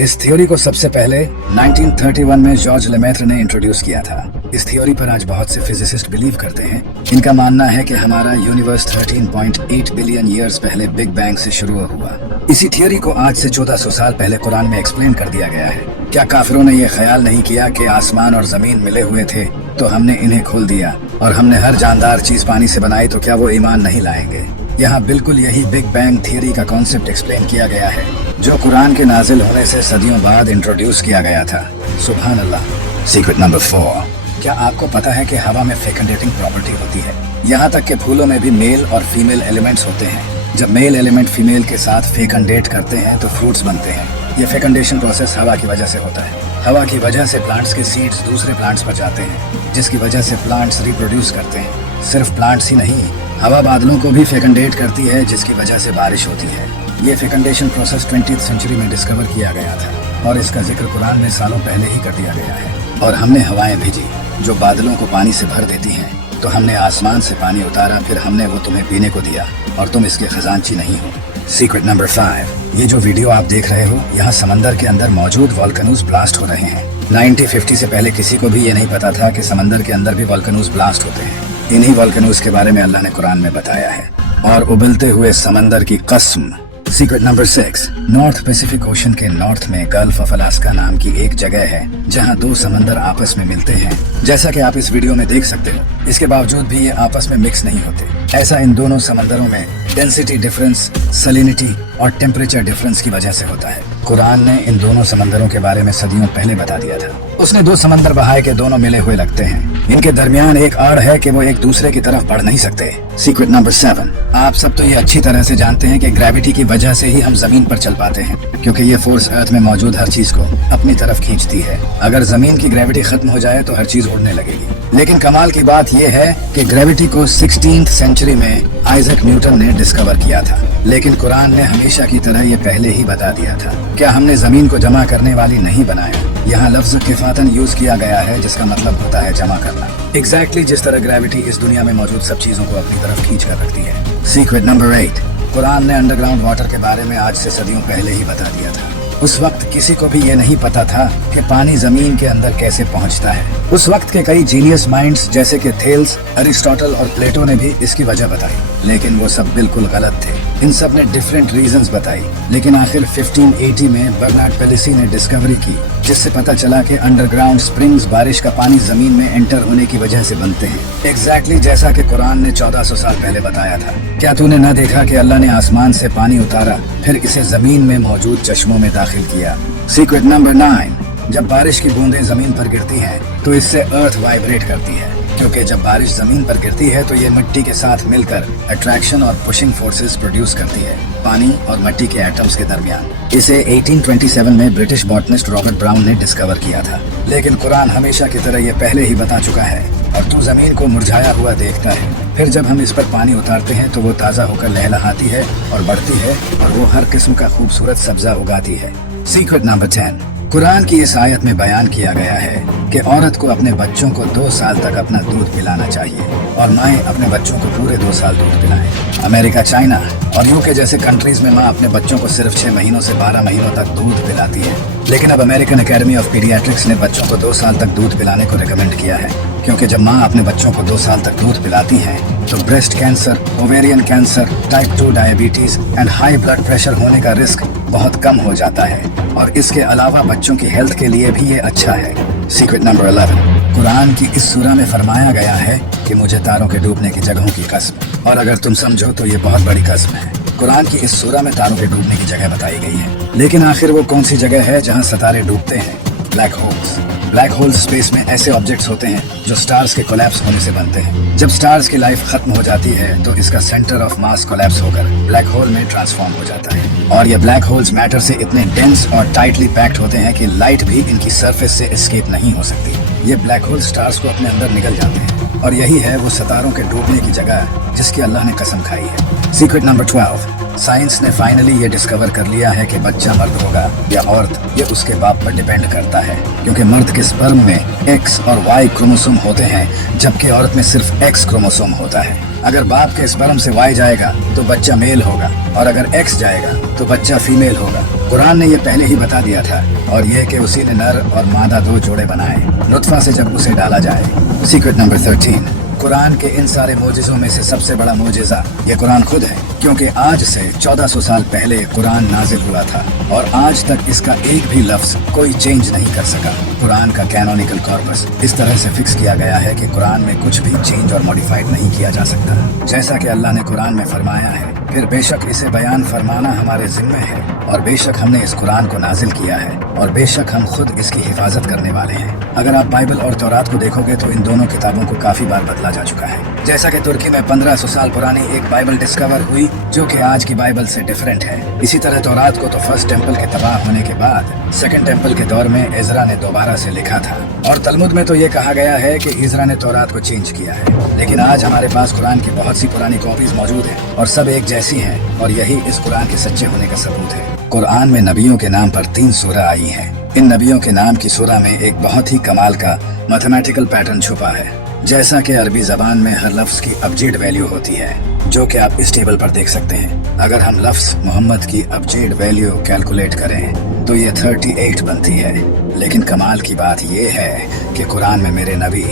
इस थ्योरी को सबसे पहले 1931 में जॉर्ज लेमेत्र ने इंट्रोड्यूस किया था। इस थ्योरी पर आज बहुत से फिजिसिस्ट बिलीव करते हैं। इनका मानना है कि हमारा यूनिवर्स 13.8 बिलियन ईयर्स पहले बिग बैंग से शुरू हुआ। इसी थ्योरी को आज से 1400 साल पहले कुरान में एक्सप्लेन कर दिया गया है। क्या काफिरों ने यह ख्याल नहीं किया कि आसमान और जमीन मिले हुए थे, तो हमने इन्हें खोल दिया, और हमने हर जानदार चीज पानी से बनाई, तो क्या वो ईमान नहीं लाएंगे? यहाँ बिल्कुल यही बिग बैंग थियरी का कॉन्सेप्ट एक्सप्लेन किया गया है, जो कुरान के नाजिल होने से सदियों बाद इंट्रोड्यूस किया गया था। सुभान अल्लाह। सीक्रेट नंबर 4, क्या आपको पता है कि हवा में फेकंडेटिंग प्रॉपर्टी होती है? यहाँ तक कि फूलों में भी मेल और फीमेल एलिमेंट्स होते हैं। जब मेल एलिमेंट फीमेल के साथ फेकंडेट करते हैं तो फ्रूट्स बनते हैं। ये फेकंडेशन प्रोसेस हवा की वजह से होता है। हवा की वजह से प्लांट्स के सीड्स दूसरे प्लांट्स पर जाते हैं, जिसकी वजह से प्लांट्स रिप्रोड्यूस करते हैं। सिर्फ प्लांट्स ही नहीं, हवा बादलों को भी फेकंडेट करती है, जिसकी वजह से बारिश होती है। ये फेकंडेशन प्रोसेस 20th सेंचुरी में डिस्कवर किया गया था, और इसका जिक्र कुरान में सालों पहले ही कर दिया गया है। और हमने हवाएं भेजी जो बादलों को पानी से भर देती हैं, तो हमने आसमान से पानी उतारा, फिर हमने वो तुम्हें पीने को दिया, और तुम इसके खजानची नहीं हो। सीक्रेट नंबर 5, ये जो वीडियो आप देख रहे हो, यहाँ समंदर के अंदर मौजूद वोल्केनोज ब्लास्ट हो रहे हैं। 1950 से पहले किसी को भी ये नहीं पता था कि समंदर के अंदर भी वोल्केनोज ब्लास्ट होते हैं। इन्हीं वोल्केनोज के बारे में अल्लाह ने कुरान में बताया है, और उबलते हुए समंदर की कसम। Secret number 6, north Pacific ocean के नॉर्थ में गल्फ ऑफ अलास्का नाम की एक जगह है, जहां 2 समंदर आपस में मिलते हैं, जैसा कि आप इस वीडियो में देख सकते हो। इसके बावजूद भी ये आपस में मिक्स नहीं होते। ऐसा इन दोनों समंदरों में डेंसिटी डिफरेंस, सलिनिटी और टेम्परेचर डिफरेंस की वजह से होता है। कुरान ने इन दोनों समंदरों के बारे में सदियों पहले बता दिया था। उसने दो समंदर बहाए के दोनों मिले हुए लगते हैं। इनके दरमियान एक आड़ है कि वो एक दूसरे की तरफ बढ़ नहीं सकते। सीक्रेट नंबर 7, आप सब तो ये अच्छी तरह से जानते हैं कि ग्रेविटी की वजह से ही हम जमीन पर चल पाते हैं, क्योंकि ये फोर्स अर्थ में मौजूद हर चीज को अपनी तरफ खींचती है। अगर जमीन की ग्रेविटी खत्म हो जाए तो हर चीज उड़ने लगेगी। लेकिन कमाल की बात यह है कि ग्रेविटी को 16th सेंचुरी में आइजैक न्यूटन ने डिस्कवर किया था, लेकिन कुरान ने हमेशा की तरह ये पहले ही बता दिया था। क्या हमने जमीन को जमा करने वाली नहीं बनाया? यहाँ लफ्ज किफातन यूज किया गया है, जिसका मतलब होता है जमा करना। एग्जैक्टली जिस तरह ग्रेविटी इस दुनिया में मौजूद सब चीजों को अपनी तरफ खींच कर रखती है। सीक्रेट नंबर 8, कुरान ने अंडरग्राउंड वाटर के बारे में आज से सदियों पहले ही बता दिया था। उस वक्त किसी को भी ये नहीं पता था कि पानी जमीन के अंदर कैसे पहुंचता है। उस वक्त के कई जीनियस माइंड्स जैसे कि थेल्स, अरिस्टोटल और प्लेटो ने भी इसकी वजह बताई, लेकिन वो सब बिल्कुल गलत थे। इन सब ने डिफरेंट रीजंस बताई, लेकिन आखिर 1580 में बर्नार्ड पेलिसी ने डिस्कवरी की, जिससे पता चला कि अंडरग्राउंड स्प्रिंग्स बारिश का पानी जमीन में एंटर होने की वजह से बनते हैं। एग्जैक्टली जैसा कि कुरान ने 1400 साल पहले बताया था। क्या तूने न देखा कि अल्लाह ने आसमान से पानी उतारा, फिर इसे जमीन में मौजूद चश्मों में दाखिल किया। सीक्रेट नंबर 9, जब बारिश की बूंदें जमीन पर गिरती हैं तो इससे अर्थ वाइब्रेट करती है, क्योंकि जब बारिश जमीन पर गिरती है तो ये मिट्टी के साथ मिलकर अट्रैक्शन और पुशिंग फोर्सेस प्रोड्यूस करती है पानी और मिट्टी के एटम्स के दरमियान। इसे 1827 में ब्रिटिश बॉटनिस्ट रॉबर्ट ब्राउन ने डिस्कवर किया था, लेकिन कुरान हमेशा की तरह ये पहले ही बता चुका है। और तू जमीन को मुरझाया हुआ देखता है, फिर जब हम इस पर पानी उतारते हैं तो वो ताज़ा होकर लहलहाती है और बढ़ती है, और वो हर किस्म का खूबसूरत सब्जा उगाती है। सीक्रेट नंबर 10, कुरान की इस आयत में बयान किया गया है कि औरत को अपने बच्चों को 2 साल तक अपना दूध पिलाना चाहिए और माएँ अपने बच्चों को पूरे 2 साल दूध पिलाएं। अमेरिका, चाइना और यूके जैसे कंट्रीज में माँ अपने बच्चों को सिर्फ 6 महीनों से 12 महीनों तक दूध पिलाती है, लेकिन अब अमेरिकन एकेडमी ऑफ पीडियाट्रिक्स ने बच्चों को 2 साल तक दूध पिलाने को रिकमेंड किया है, क्योंकि जब माँ अपने बच्चों को 2 साल तक दूध पिलाती हैं तो breast cancer, ovarian cancer, type 2 diabetes and high blood pressure होने का रिस्क बहुत कम हो जाता है, और इसके अलावा बच्चों की हेल्थ के लिए भी ये अच्छा है। सीक्रेट नंबर 11, कुरान की इस सूरा में फरमाया गया है कि मुझे तारों के डूबने की जगहों की कसम, और अगर तुम समझो तो ये बहुत बड़ी कसम है। कुरान की इस सूरा में तारों के डूबने की जगह बताई गई है, लेकिन आखिर वो कौन सी जगह है जहाँ सितारे डूबते हैं? Black holes. Black holes space में ऐसे ऑब्जेक्ट्स होते हैं जो स्टार्स के कोलैप्स होने से बनते हैं। जब स्टार्स की लाइफ खत्म हो जाती है तो इसका सेंटर ऑफ मास कोलैप्स होकर ब्लैक होल में ट्रांसफॉर्म हो जाता है, और ये ब्लैक होल्स मैटर से इतने डेंस और टाइटली पैक्ड होते हैं कि लाइट भी इनकी सरफेस से एस्केप नहीं हो सकती। ये ब्लैक होल स्टार्स को अपने अंदर निगल जाते हैं, और यही है वो सितारों के डूबने की जगह जिसकी अल्लाह ने कसम खाई है। सीक्रेट नंबर 12, साइंस ने फाइनली ये डिस्कवर कर लिया है कि बच्चा मर्द होगा या औरत, ये उसके बाप पर डिपेंड करता है, क्योंकि मर्द के स्पर्म में X और Y क्रोमोसोम होते हैं, जबकि औरत में सिर्फ X क्रोमोसोम होता है। अगर बाप के स्पर्म से Y जाएगा तो बच्चा मेल होगा, और अगर X जाएगा तो बच्चा फीमेल होगा। कुरान ने ये पहले ही बता दिया था, और यह कि उसी ने नर और मादा 2 जोड़े बनाए नुत्फा से जब उसे डाला जाए। सीक्रेट नंबर 13, कुरान के इन सारे मोजिज़ों में से सबसे बड़ा मोजिज़ा ये कुरान खुद है, क्योंकि आज से 1400 साल पहले कुरान नाजिल हुआ था, और आज तक इसका एक भी लफ्ज कोई चेंज नहीं कर सका। कुरान का कैनोनिकल कॉर्पस इस तरह से फिक्स किया गया है कि कुरान में कुछ भी चेंज और मॉडिफाइड नहीं किया जा सकता, जैसा कि अल्लाह ने कुरान में फरमाया है। फिर बेशक इसे बयान फरमाना हमारे जिम्मे है, और बेशक हमने इस कुरान को नाजिल किया है, और बेशक हम खुद इसकी हिफाजत करने वाले हैं। अगर आप बाइबल और तौरात को देखोगे तो इन दोनों किताबों को काफी बार बदला जा चुका है। जैसा कि तुर्की में 1500 साल पुरानी एक बाइबल डिस्कवर हुई जो कि आज की बाइबल से डिफरेंट है। इसी तरह तौरात को तो फर्स्ट टेम्पल के तबाह होने के बाद सेकंड टेम्पल के दौर में इज़रा ने दोबारा से लिखा था, और तलमुद में तो ये कहा गया है कि इज़रा ने तौरात को चेंज किया है। लेकिन आज हमारे पास कुरान की बहुत सी पुरानी कॉपीज मौजूद हैं, और सब एक जैसी हैं, और यही इस कुरान के सच्चे होने का सबूत है। कुरान में नबियों के नाम पर 3 सूरा आई हैं। इन नबियों के नाम की सूरा में एक बहुत ही कमाल का मैथमेटिकल पैटर्न छुपा है। जैसा कि अरबी जबान में हर लफ्ज की अबजेड वैल्यू होती है, जो कि आप इस टेबल पर देख सकते हैं। अगर हम लफ्ज मोहम्मद की अबजेड वैल्यू कैलकुलेट करें तो ये 38 बनती है। लेकिन कमाल की बात ये है कि कुरान में मेरे नबी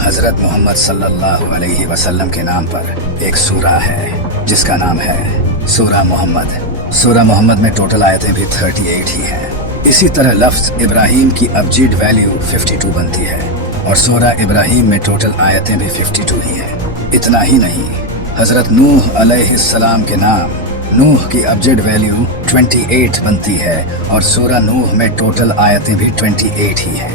हजरत मोहम्मद सल्लल्लाहु अलैहि वसल्लम के नाम पर एक सूरा है जिसका नाम है सूरा मोहम्मद। सूरा मोहम्मद में टोटल आयतें भी 38 ही हैं। इसी तरह लफ्ज इब्राहिम की अबजेड वैल्यू 52 बनती है, और सूरा इब्राहिम में टोटल आयतें भी 52 ही हैं। इतना ही नहीं, हजरत नूह अलैहिस्सलाम के नाम नूह की अब्जड वैल्यू 28 बनती है और सूरह नूह में टोटल आयतें भी 28 ही है।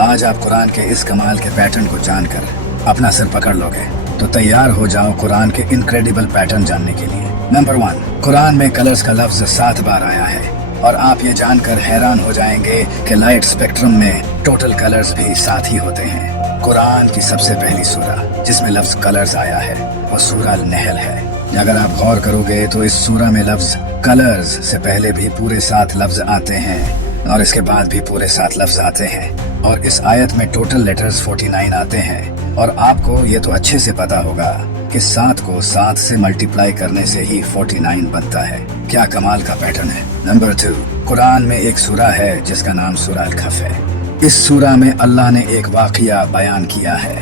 आज आप कुरान के इस कमाल के पैटर्न को जानकर अपना सिर पकड़ लोगे तो तैयार हो जाओ कुरान के इनक्रेडिबल पैटर्न जानने के लिए। नंबर 1, कुरान में कलर्स का लफ्ज 7 बार आया है और आप ये जानकर हैरान हो जाएंगे कि लाइट स्पेक्ट्रम में टोटल कलर्स भी 7 ही होते हैं। कुरान की सबसे पहली सूरह जिसमें लफ्ज कलर्स आया है वो सूरह अल-नहल है। अगर आप गौर करोगे तो इस सूरह में लफ्ज कलर्स से पहले भी पूरे 7 लफ्ज आते हैं और इसके बाद भी पूरे 7 लफ्ज आते हैं और इस आयत में टोटल लेटर्स 49 आते हैं। और आपको ये तो अच्छे से पता होगा कि 7 को 7 से मल्टीप्लाई करने से ही 49 बनता है। क्या कमाल का पैटर्न है। नंबर 2, कुरान में एक सूरह है जिसका नाम सूरह अल-कहफ है। इस सूरह में अल्लाह ने एक वाकया बयान किया है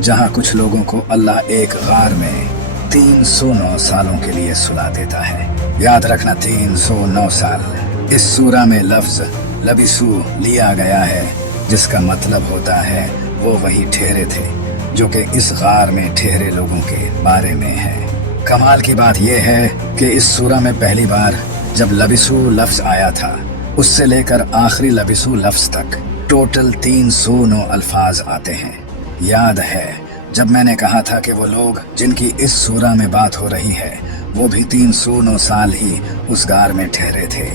जहां कुछ लोगों को अल्लाह एक गार में 309 सालों के लिए सुला देता है। याद रखना 309 साल। इस सूरह में लफ्ज लबिसू लिया गया है जिसका मतलब होता है वो वही ठहरे थे जो कि इस गार में ठहरे लोगों के बारे में है। कमाल की बात यह है कि इस सूरह में पहली बार जब लबिसू लफ्ज आया था उससे लेकर आखिरी लबिसू लफ्ज तक टोटल 309 अल्फाज आते हैं। याद है जब मैंने कहा था कि वो लोग जिनकी इस सूरह में बात हो रही है वो भी 309 साल ही उस गार में ठहरे थे।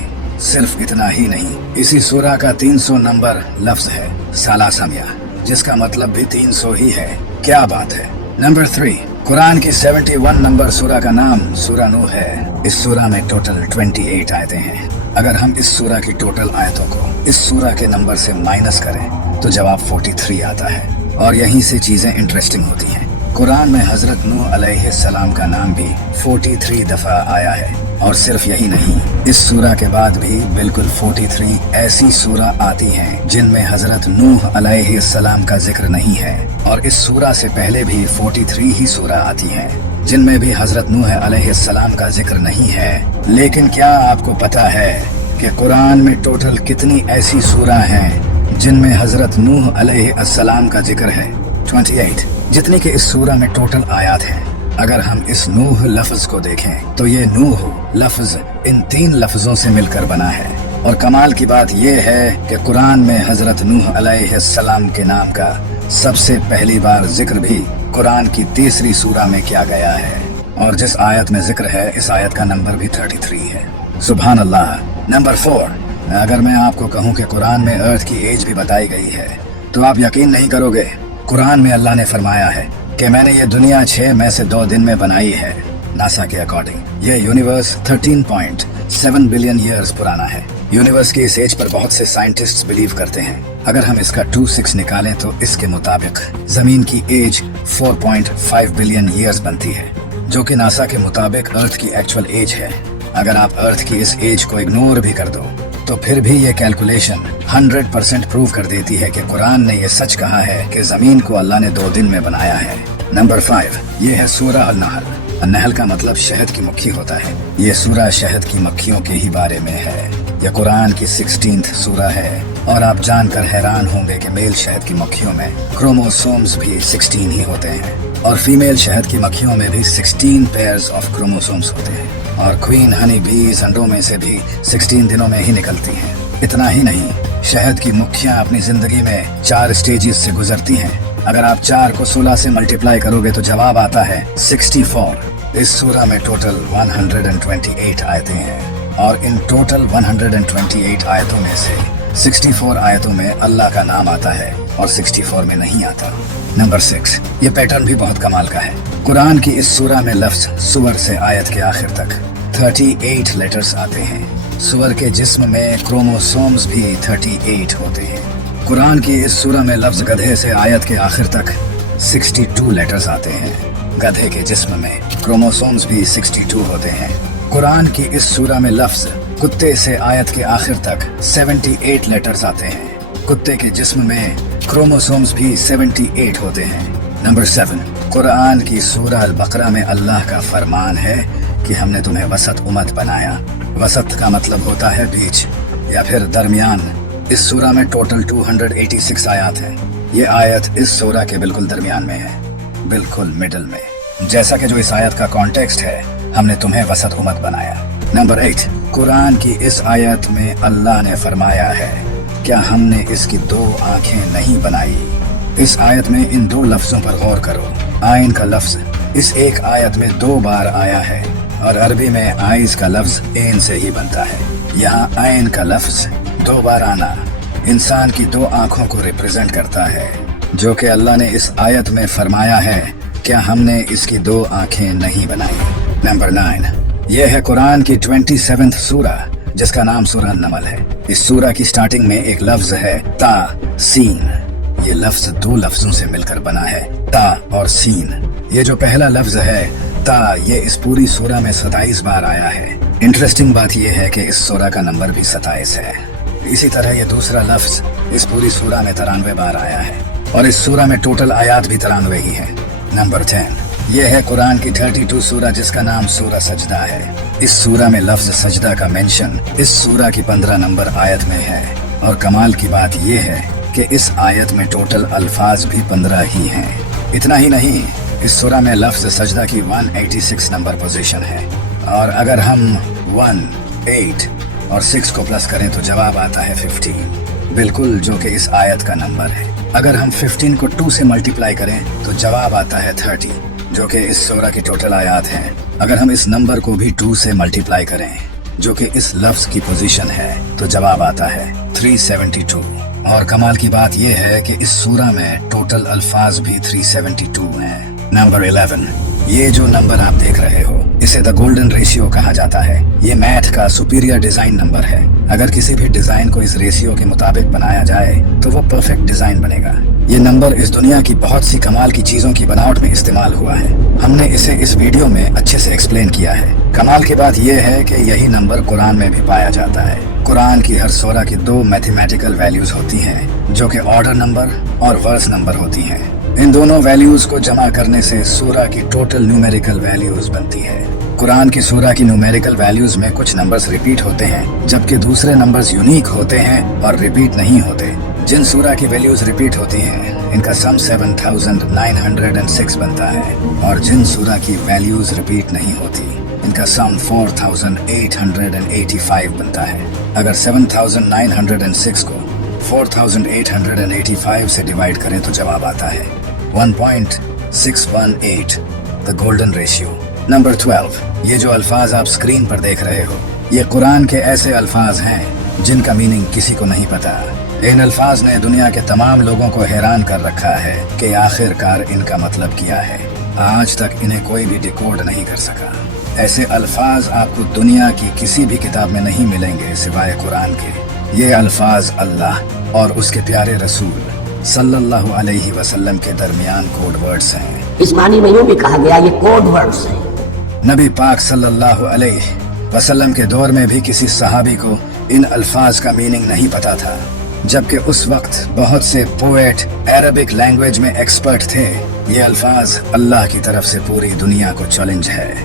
सिर्फ इतना ही नहीं, इसी सूरह का 300 नंबर लफ्ज है सालासमिया जिसका मतलब भी 300 ही है। क्या बात है। नंबर 3, कुरान की 71 नंबर सूरह का नाम सूरह नूह है। इस सूरह में टोटल 28 आयतें हैं। अगर हम इस सूरह की टोटल आयतों को इस सूरह के नंबर से माइनस करें तो जवाब 43 आता है और यहीं से चीजें इंटरेस्टिंग होती हैं। कुरान में हजरत नूह अलैहिस्सलाम का नाम भी 43 दफा आया है और सिर्फ यही नहीं, इस सूरह के बाद भी बिल्कुल 43 ऐसी सूरह आती हैं जिनमें हजरत नूह अलैहिस्सलाम का जिक्र नहीं है और इस सूरह से पहले भी 43 ही सूरह आती हैं जिनमें भी हजरत नूह अलैहिस्सलाम का जिक्र नहीं है। लेकिन क्या आपको पता है कि कुरान में टोटल कितनी ऐसी सूरह हैं जिनमें हजरत नूह अलैहिस्सलाम का जिक्र है? 28, जितनी कि इस सूरह में टोटल आयात हैं। अगर हम इस नूह लफ्ज को देखें तो ये नूह लफ्ज इन 3 लफ्जों से मिलकर बना है और कमाल की बात यह है कि कुरान में हजरत नूह अलैहिस्सलाम के नाम का सबसे पहली बार जिक्र भी कुरान की 3री सूरह में किया गया है और जिस आयत में जिक्र है इस आयत का नंबर भी 33 है। सुभान अल्लाह। नंबर 4, अगर मैं आपको कहूं कि कुरान में अर्थ की एज भी बताई गई है तो आप यकीन नहीं करोगे। कुरान में अल्लाह ने फरमाया है कि मैंने ये दुनिया 6 में से 2 दिन में बनाई है। नासा के अकॉर्डिंग ये यूनिवर्स 13.7 बिलियन ईयर्स पुराना है। यूनिवर्स की इस एज पर बहुत से साइंटिस्ट्स बिलीव करते हैं। अगर हम इसका 26 निकालें तो इसके मुताबिक जमीन की एज 4.5 बिलियन ईयर्स बनती है जो कि नासा के मुताबिक अर्थ की एक्चुअल एज है। अगर आप अर्थ की इस एज को इग्नोर भी कर दो तो फिर भी ये कैलकुलेशन 100% प्रूव कर देती है कि कुरान ने ये सच कहा है कि जमीन को अल्लाह ने 2 दिन में बनाया है। नंबर 5, ये है सूरह अल-नहल। अल-नहल का मतलब शहद की मक्खी होता है। ये सूरह शहद की मक्खियों के ही बारे में है। यह कुरान की 16th सूरह है और आप जानकर हैरान होंगे कि मेल शहद की मक्खियों में क्रोमोसोम्स भी 16 ही होते हैं और फीमेल शहद की मक्खियों में भी 16 पेयर्स ऑफ क्रोमोसोम्स होते हैं और क्वीन हनी बीज अंडों में से भी 16 दिनों में ही निकलती हैं। इतना ही नहीं, शहद की मक्खियां अपनी जिंदगी में 4 स्टेजेस से गुजरती हैं। अगर आप 4 को 16 से मल्टीप्लाई करोगे तो जवाब आता है 64। इस सूरह में टोटल 128 आयतें हैं और इन टोटल 128 आयतों में से 64 आयतों में अल्लाह का नाम आता है और 64 में नहीं आता। नंबर 6, ये पैटर्न भी बहुत कमाल का है। कुरान की इस सूरह में लफ्ज सुवर से आयत के आखिर तक 38 लेटर्स आते हैं। सुवर के जिस्म में क्रोमोसोम्स भी 38 होते हैं। कुरान की इस सूरह में लफ्ज गधे से आयत के आखिर तक 62 लेटर्स आते हैं। गधे के जिस्म में क्रोमोसोम्स भी 62 होते हैं। कुरान की इस सूरह में लफ्ज कुत्ते से आयत के आखिर तक 78 लेटर्स आते हैं। कुत्ते के जिस्म में क्रोमोसोम्स भी 78 होते हैं। नंबर 7, कुरान की सूरह अल-बकरा में अल्लाह का फरमान है कि हमने तुम्हें वसत उम्मत बनाया। वसत का मतलब होता है बीच या फिर दरमियान। इस सूरह में टोटल 286 आयत हैं। ये आयत इस सूरह के बिल्कुल दरमियान में है, बिल्कुल मिडल में। जैसा कि जो इस आयत का कॉन्टेक्स्ट है, हमने तुम्हें वसत उम्मत बनाया। नंबर 8, कुरान की इस आयत में अल्लाह ने फरमाया है, क्या हमने इसकी 2 आंखें नहीं बनाई? इस आयत में इन 2 लफ्जों पर गौर करो। आइन का लफ्ज इस एक आयत में 2 बार आया है और अरबी में आइज का लफ्ज एन से ही बनता है। यहाँ आइन का लफ्ज 2 बार आना इंसान की 2 आंखों को रिप्रेजेंट करता है, जो कि अल्लाह ने इस आयत में फरमाया है, क्या हमने इसकी 2 आंखें नहीं बनाई? नंबर 9, यह है कुरान की 27th सूरा, जिसका नाम सूरा नमल है। इस सूरा की स्टार्टिंग में एक लफ्ज है ता सीन। ये लफ्ज 2 लफ्जों से मिलकर बना है, ता और सीन। ये जो पहला लफ्ज है ता, ये इस पूरी सूरा में 27 बार आया है। इंटरेस्टिंग बात यह है कि इस सूरा का नंबर भी 27 है। इसी तरह ये दूसरा लफ्ज इस पूरी सूरा में 93 बार आया है और इस सूरा में टोटल आयात भी 93 ही है। नंबर 10, ये है कुरान की 32 सूरा, जिसका नाम सूरा सजदा है। इस सूरा में लफ्ज सजदा का मेंशन इस सूरा की 15 नंबर आयत में है और कमाल की बात यह है कि इस आयत में टोटल अल्फाज भी 15 ही हैं। इतना ही नहीं, इस सूरा में लफ्ज सजदा की 186 नंबर पोजीशन है और अगर हम 1, 8 और 6 को प्लस करें तो जवाब आता है 15, बिल्कुल जो कि इस आयत का नंबर है। अगर हम 15 को 2 से मल्टीप्लाई करें तो जवाब आता है 30, जो कि इस सूरा की टोटल आयात है। अगर हम इस नंबर को भी 2 से मल्टीप्लाई करें, जो कि इस लफ्ज की पोजीशन है, तो जवाब आता है 372। और कमाल की बात यह है कि इस सूरा में टोटल अल्फाज भी 372 हैं। नंबर 11, ये जो नंबर आप देख रहे हो, इसे द गोल्डन रेशियो कहा जाता है। ये मैथ का सुपीरियर डिजाइन नंबर है। अगर किसी भी डिजाइन को इस रेशियो के मुताबिक बनाया जाए तो वो परफेक्ट डिजाइन बनेगा। ये नंबर इस दुनिया की बहुत सी कमाल की चीजों की बनावट में इस्तेमाल हुआ है। हमने इसे इस वीडियो में अच्छे से एक्सप्लेन किया है। कमाल की बात यह है कि यही नंबर कुरान में भी पाया जाता है। कुरान की हर सूरा की 2 मैथमेटिकल वैल्यूज होती हैं, जो कि ऑर्डर नंबर और वर्स नंबर होती हैं। इन दोनों वैल्यूज को जमा करने से सूरा की टोटल न्यूमेरिकल वैल्यूज बनती है। कुरान की सूरा की न्यूमेरिकल वैल्यूज में कुछ नंबर्स रिपीट होते हैं, जबकि दूसरे नंबर्स यूनिक होते हैं और रिपीट नहीं होते। जिन सूरा की वैल्यूज रिपीट होती हैं, इनका सम 7906 बनता है और जिन सूरा की वैल्यूज रिपीट नहीं होती, इनका सम 4885 बनता है। अगर 7906 को 4885 से डिवाइड करें तो जवाब आता है 1.618, द गोल्डन रेशियो। नंबर 12, ये जो अल्फाज आप स्क्रीन पर देख रहे हो, ये कुरान के ऐसे अल्फाज हैं जिनका मीनिंग किसी को नहीं पता। इन अल्फाज ने दुनिया के तमाम लोगों को हैरान कर रखा है कि आखिरकार इनका मतलब क्या है। आज तक इन्हें कोई भी डिकोड नहीं कर सका। ऐसे अल्फाज आपको दुनिया की किसी भी किताब में नहीं मिलेंगे सिवाय कुरान के। ये अल्फाज अल्लाह और उसके प्यारे रसूल सल्लल्लाहु अलैहि वसल्लम के दरमियान कोड वर्ड्स हैं। इस मानी में यूं भी कहा गया ये कोड वर्ड्स हैं। नबी पाक सल्लल्लाहु अलैहि वसल्लम के दौर में भी किसी सहाबी को इन अल्फाज का मीनिंग नहीं पता था, जबकि उस वक्त बहुत से पोएट अरबिक लैंग्वेज में एक्सपर्ट थे। ये अल्फाज अल्लाह की तरफ से पूरी दुनिया को चैलेंज है,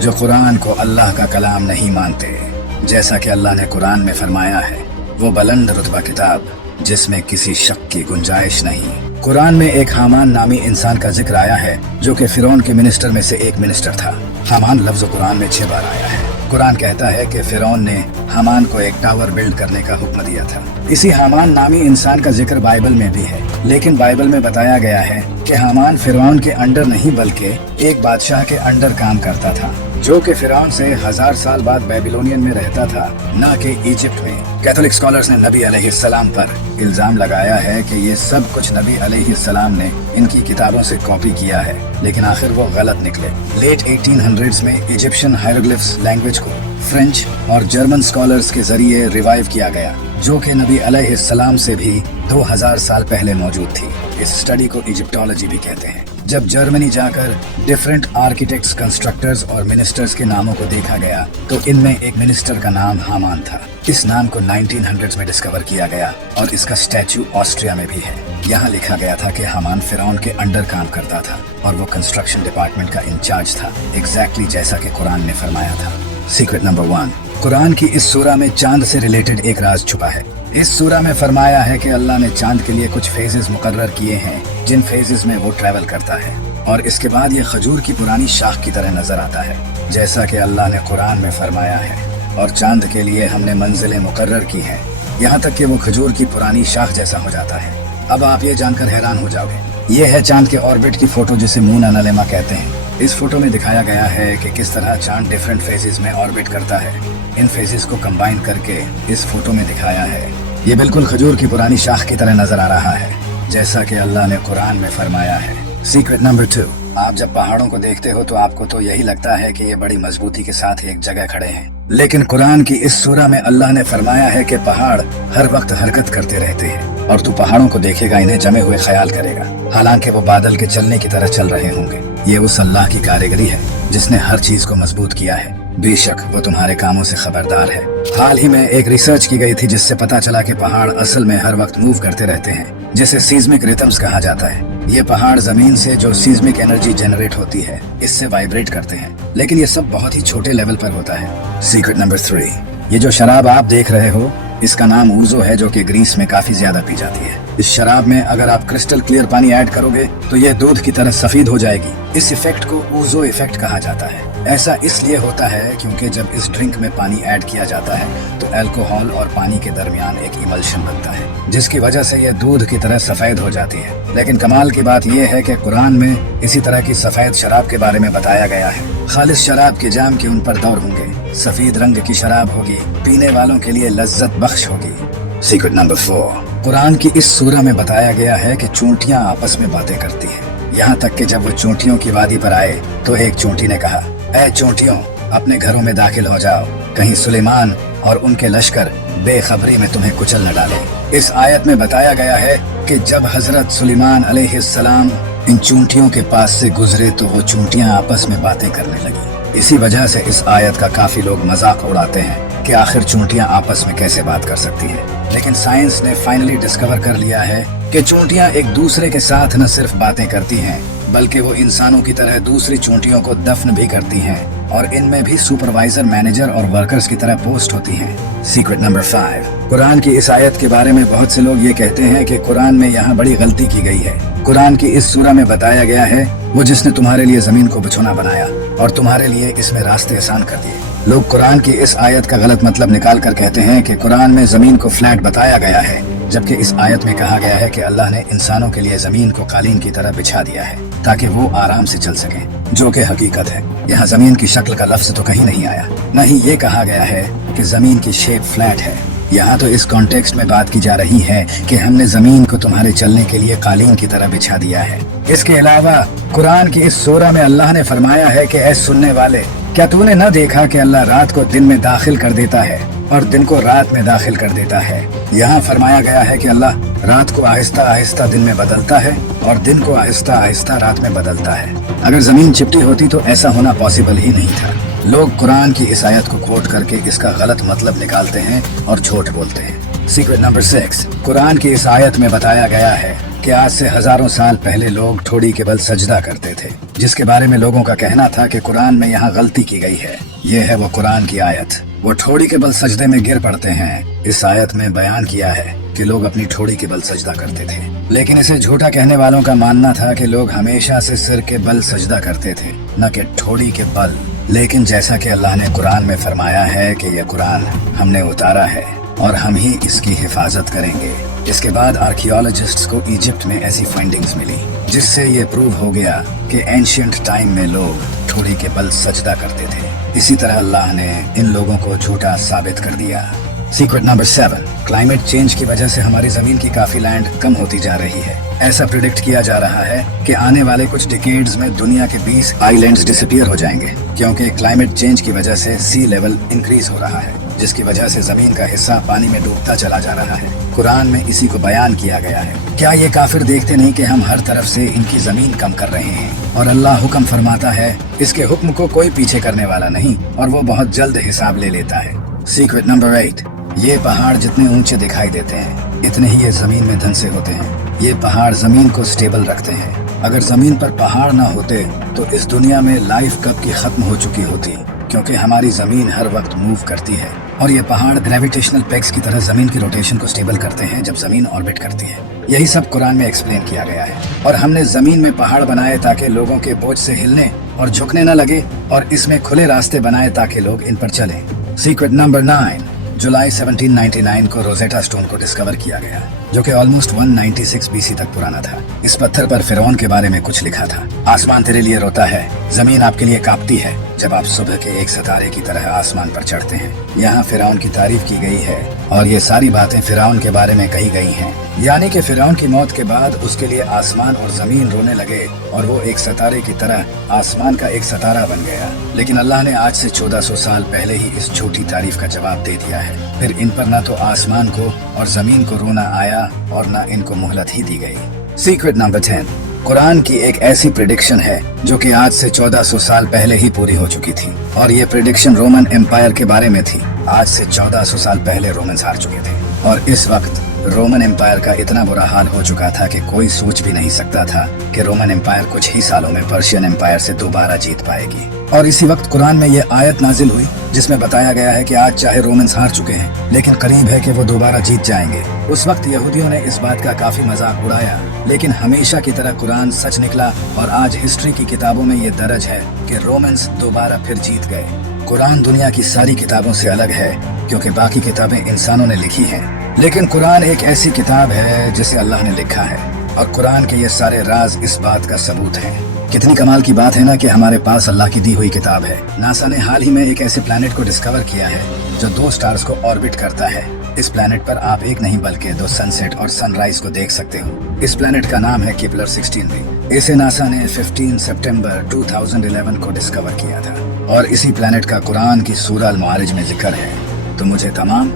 जो कुरान को अल्लाह का कलाम नहीं मानते। जैसा कि अल्लाह ने कुरान में फरमाया है, वो बुलंद रुतबा किताब जिसमें किसी शक की गुंजाइश नहीं। कुरान में एक हामान नामी इंसान का जिक्र आया है, जो कि फिरौन के मिनिस्टर में से एक मिनिस्टर था। हामान लफ्ज कुरान में 6 बार आया है। कुरान कहता है कि फिरौन ने हामान को एक टावर बिल्ड करने का हुक्म दिया था। इसी हामान नामी इंसान का जिक्र बाइबल में भी है, लेकिन बाइबल में बताया गया है कि हामान फिरौन के अंडर नहीं बल्कि एक बादशाह के अंडर काम करता था, जो कि फिरौन से 1000 साल बाद बेबीलोनियन में रहता था, न कि इजिप्ट में। कैथोलिक स्कॉलर्स ने नबी अलैहिस्सलाम पर इल्जाम लगाया है कि ये सब कुछ नबी अलैहिस्सलाम ने इनकी किताबों से कॉपी किया है, लेकिन आखिर वो गलत निकले। लेट 1800s में इजिप्शियन हायरोग्लिफ्स लैंग्वेज को फ्रेंच और जर्मन स्कॉलर्स के जरिए रिवाइव किया गया, जो कि नबी अलैहिस्सलाम से भी 2000 साल पहले मौजूद थी। इस स्टडी को इजिप्टोलॉजी भी कहते हैं। जब जर्मनी जाकर डिफरेंट आर्किटेक्ट्स, कंस्ट्रक्टर्स और मिनिस्टर्स के नामों को देखा गया तो इनमें एक मिनिस्टर का नाम हामान था। इस नाम को 1900s में डिस्कवर किया गया और इसका स्टैचू ऑस्ट्रिया में भी है। यहाँ लिखा गया था कि हामान फिरौन के अंडर काम करता था और वो कंस्ट्रक्शन डिपार्टमेंट का इंचार्ज था, एग्जैक्टली जैसा कि कुरान ने फरमाया था। सीक्रेट नंबर 1, कुरान की इस सूरा में चांद से रिलेटेड एक राज छुपा है। इस सूरा में फरमाया है कि अल्लाह ने चांद के लिए कुछ फेजेस मुकर्रर किए हैं, जिन फेजेस में वो ट्रैवल करता है और इसके बाद ये खजूर की पुरानी शाख की तरह नजर आता है, जैसा कि अल्लाह ने कुरान में फरमाया है। और चांद के लिए हमने मंजिलें मुकर्रर की हैं, यहाँ तक कि वो खजूर की पुरानी शाख जैसा हो जाता है। अब आप ये जानकर हैरान हो जाओगे, ये है चांद के ऑर्बिट की फोटो जिसे मून एनालेमा कहते हैं। इस फोटो में दिखाया गया है कि किस तरह चांद डिफरेंट फेजेस में ऑर्बिट करता है। इन फेजेस को कंबाइन करके इस फोटो में दिखाया है। ये बिल्कुल खजूर की पुरानी शाख की तरह नजर आ रहा है, जैसा कि अल्लाह ने कुरान में फरमाया है। सीक्रेट नंबर 2, आप जब पहाड़ों को देखते हो तो आपको तो यही लगता है कि ये बड़ी मजबूती के साथ एक जगह खड़े हैं, लेकिन कुरान की इस सूरा में अल्लाह ने फरमाया है कि पहाड़ हर वक्त हरकत करते रहते हैं और तू पहाड़ों को देखेगा, इन्हें जमे हुए ख्याल करेगा, हालांकि वो बादल के चलने की तरह चल रहे होंगे। ये उस अल्लाह की कारीगरी है जिसने हर चीज को मजबूत किया है। बेशक वो तुम्हारे कामों से खबरदार है। हाल ही में एक रिसर्च की गई थी जिससे पता चला कि पहाड़ असल में हर वक्त मूव करते रहते हैं, जिसे सीज्मिक रिथम्स कहा जाता है। ये पहाड़ जमीन से जो सीज्मिक एनर्जी जनरेट होती है इससे वाइब्रेट करते हैं, लेकिन ये सब बहुत ही छोटे लेवल पर होता है। सीक्रेट नंबर 3, ये जो शराब आप देख रहे हो इसका नाम ऊजो है, जो कि ग्रीस में काफी ज्यादा पी जाती है। इस शराब में अगर आप क्रिस्टल क्लियर पानी ऐड करोगे तो ये दूध की तरह सफेद हो जाएगी। इस इफेक्ट को ऊजो इफेक्ट कहा जाता है। ऐसा इसलिए होता है क्योंकि जब इस ड्रिंक में पानी ऐड किया जाता है तो अल्कोहल और पानी के दरमियान एक इमल्शन बनता है, जिसकी वजह से यह दूध की तरह सफेद हो जाती है। लेकिन कमाल की बात यह है कि कुरान में इसी तरह की सफेद शराब के बारे में बताया गया है। खालिस शराब के जाम के उन पर दौर होंगे, सफेद रंग की शराब होगी, पीने वालों के लिए लज्जत बख्श होगी। सीक्रेट नंबर 4, कुरान की इस सूरा में बताया गया है कि चूंटियां आपस में बातें करती हैं। यहाँ तक कि जब वो चूंटियों की वादी पर आए तो एक चूंटी ने कहा, ऐ चूंटियों, अपने घरों में दाखिल हो जाओ, कहीं सुलेमान और उनके लश्कर बेखबरी में तुम्हें कुचल न डाले। इस आयत में बताया गया है कि जब हजरत सुलेमान अलैहिस्सलाम इन चूंटियों के पास से गुजरे तो वो चूंटियां आपस में बातें करने लगी। इसी वजह से इस आयत का काफी लोग मजाक उड़ाते हैं कि आखिर चूंटियां आपस में कैसे बात कर सकती हैं। लेकिन साइंस ने फाइनली डिस्कवर कर लिया है कि चूंटियां एक दूसरे के साथ न सिर्फ बातें करती हैं बल्कि वो इंसानों की तरह दूसरी चूंटियों को दफन भी करती हैं और इनमें भी सुपरवाइजर, मैनेजर और वर्कर्स की तरह पोस्ट होती हैं। सीक्रेट नंबर 5, कुरान की इस आयत के बारे में बहुत से लोग ये कहते हैं कि कुरान में यहाँ बड़ी गलती की गई है। कुरान की इस सूरा में बताया गया है वो जिसने तुम्हारे लिए जमीन को बिछौना बनाया और तुम्हारे लिए इसमें रास्ते आसान कर दिए। लोग कुरान की इस आयत का गलत मतलब निकाल कर कहते हैं कि कुरान में जमीन को फ्लैट बताया गया है, जबकि इस आयत में कहा गया है कि अल्लाह ने इंसानों के लिए जमीन को कालीन की तरह बिछा दिया है ताकि वो आराम से चल सके, जो कि हकीकत है। यहाँ जमीन की शक्ल का लफ्ज तो कहीं नहीं आया, न ही ये कहा गया है कि जमीन की शेप फ्लैट है। यहाँ तो इस कॉन्टेक्स्ट में बात की जा रही है कि हमने जमीन को तुम्हारे चलने के लिए कालीन की तरह बिछा दिया है। इसके अलावा कुरान की इस सूरा में अल्लाह ने फरमाया है कि ऐ सुनने वाले, क्या तूने न देखा कि अल्लाह रात को दिन में दाखिल कर देता है और दिन को रात में दाखिल कर देता है। यहाँ फरमाया गया है कि अल्लाह रात को आहिस्ता आहिस्ता दिन में बदलता है और दिन को आहिस्ता आहिस्ता रात में बदलता है। अगर जमीन चिपटी होती तो ऐसा होना पॉसिबल ही नहीं था। लोग कुरान की इस आयत को कोट करके इसका गलत मतलब निकालते हैं और झूठ बोलते हैं। सीक्रेट नंबर 6, कुरान की इस आयत में बताया गया है कि आज से हजारों साल पहले लोग ठोड़ी के बल सजदा करते थे, जिसके बारे में लोगों का कहना था कि कुरान में यहाँ गलती की गई है। ये है वो कुरान की आयत, वो ठोड़ी के बल सजदे में गिर पड़ते हैं। इस आयत में बयान किया है कि लोग अपनी ठोड़ी के बल सजदा करते थे, लेकिन इसे झूठा कहने वालों का मानना था कि लोग हमेशा से सिर के बल सजदा करते थे, न कि ठोड़ी के बल। लेकिन जैसा कि अल्लाह ने कुरान में फरमाया है कि यह कुरान हमने उतारा है और हम ही इसकी हिफाजत करेंगे। इसके बाद आर्कियोलॉजिस्ट्स को इजिप्ट में ऐसी फाइंडिंग्स मिली जिससे ये प्रूव हो गया कि एंशिएंट टाइम में लोग ठोड़ी के बल सजदा करते थे। इसी तरह अल्लाह ने इन लोगों को झूठा साबित कर दिया। सीक्रेट नंबर 7, क्लाइमेट चेंज की वजह से हमारी जमीन की काफी लैंड कम होती जा रही है। ऐसा प्रिडिक्ट किया जा रहा है कि आने वाले कुछ डिकेड्स में दुनिया के 20 आइलैंड्स डिसअपीयर हो जाएंगे, क्योंकि क्लाइमेट चेंज की वजह से सी लेवल इंक्रीज हो रहा है, जिसकी वजह से जमीन का हिस्सा पानी में डूबता चला जा रहा है। कुरान में इसी को बयान किया गया है। क्या ये काफिर देखते नहीं कि हम हर तरफ से इनकी जमीन कम कर रहे हैं और अल्लाह हुक्म फरमाता है, इसके हुक्म को कोई पीछे करने वाला नहीं और वो बहुत जल्द हिसाब ले लेता है। सीक्रेट नंबर 8, ये पहाड़ जितने ऊंचे दिखाई देते हैं इतने ही ये जमीन में धंसे होते हैं। ये पहाड़ जमीन को स्टेबल रखते हैं। अगर जमीन पर पहाड़ ना होते तो इस दुनिया में लाइफ कब की खत्म हो चुकी होती, क्योंकि हमारी जमीन हर वक्त मूव करती है और ये पहाड़ ग्रेविटेशनल पेग्स की तरह जमीन की रोटेशन को स्टेबल करते हैं जब जमीन ऑर्बिट करती है। यही सब कुरान में एक्सप्लेन किया गया है। और हमने जमीन में पहाड़ बनाए ताकि लोगों के बोझ से हिलने और झुकने न लगे, और इसमें खुले रास्ते बनाए ताकि लोग इन पर चलें। सीक्रेट नंबर 9, जुलाई 1799 को रोजेटा स्टोन को डिस्कवर किया गया, जो कि ऑलमोस्ट 196 बीसी तक पुराना था। इस पत्थर पर फिरौन के बारे में कुछ लिखा था। आसमान तेरे लिए रोता है, जमीन आपके लिए कांपती है जब आप सुबह के एक सितारे की तरह आसमान पर चढ़ते हैं। यहाँ फिरौन की तारीफ की गई है और ये सारी बातें फिरौन के बारे में कही गई हैं। यानी कि फिरौन की मौत के बाद उसके लिए आसमान और जमीन रोने लगे और वो एक सितारे की तरह आसमान का एक सितारा बन गया। लेकिन अल्लाह ने आज से 1400 साल पहले ही इस झूठी तारीफ का जवाब दे दिया है। फिर इन पर न तो आसमान को और जमीन को रोना आया और न इनको मोहलत ही दी गई। सीक्रेट नंबर 10, कुरान की एक ऐसी प्रेडिक्शन है जो कि आज से 1400 साल पहले ही पूरी हो चुकी थी, और ये प्रेडिक्शन रोमन एम्पायर के बारे में थी। आज से 1400 साल पहले रोमन्स हार चुके थे और इस वक्त रोमन एम्पायर का इतना बुरा हाल हो चुका था कि कोई सोच भी नहीं सकता था कि रोमन एम्पायर कुछ ही सालों में पर्शियन एम्पायर से दोबारा जीत पाएगी। और इसी वक्त कुरान में ये आयत नाजिल हुई जिसमें बताया गया है कि आज चाहे रोमन्स हार चुके हैं, लेकिन करीब है कि वो दोबारा जीत जाएंगे। उस वक्त यहूदियों ने इस बात का काफी मजाक उड़ाया, लेकिन हमेशा की तरह कुरान सच निकला और आज हिस्ट्री की किताबों में ये दर्ज है कि रोमन्स दोबारा फिर जीत गए। कुरान दुनिया की सारी किताबों से अलग है क्योंकि बाकी किताबें इंसानों ने लिखी हैं, लेकिन कुरान एक ऐसी किताब है जिसे अल्लाह ने लिखा है, और कुरान के ये सारे राज इस बात का सबूत हैं। कितनी कमाल की बात है ना कि हमारे पास अल्लाह की दी हुई किताब है। नासा ने हाल ही में एक ऐसे प्लैनेट को डिस्कवर किया है जो 2 स्टार्स को ऑर्बिट करता है। इस प्लैनेट पर आप एक नहीं बल्कि 2 सनसेट और सनराइज को देख सकते हो। इस प्लैनेट का नाम है केपलर 16b। इसे नासा ने 15 सितंबर 2011 को डिस्कवर किया था, और इसी प्लैनेट का कुरान की सूरह अल-मारिज में जिक्र है। तो मुझे तमाम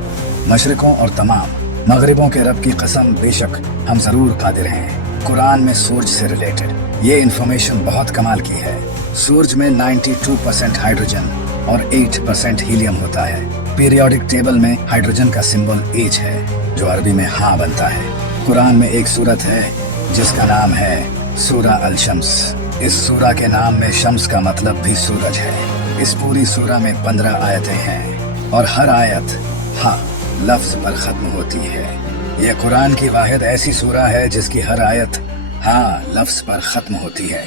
मशरिकों और तमाम मगरिबों के रब की कसम, बेशक हम जरूर कादिर हैं। कुरान में सूरज से रिलेटेड ये इन्फॉर्मेशन बहुत कमाल की है। सूरज में 92% हाइड्रोजन और 8% हीलियम होता है। पीरियोडिक टेबल में हाइड्रोजन का सिंबल H है जो अरबी में हाँ बनता है। कुरान में एक सूरत है जिसका नाम है सूरह अल-शम्स। इस सूरह के नाम में शम्स का मतलब भी सूरज है। इस पूरी सूरह में 15 आयतें हैं और हर आयत हाँ लफ्ज पर खत्म होती है। यह कुरान की वाहिद ऐसी सूरह है जिसकी हर आयत हाँ लफ्ज पर खत्म होती है।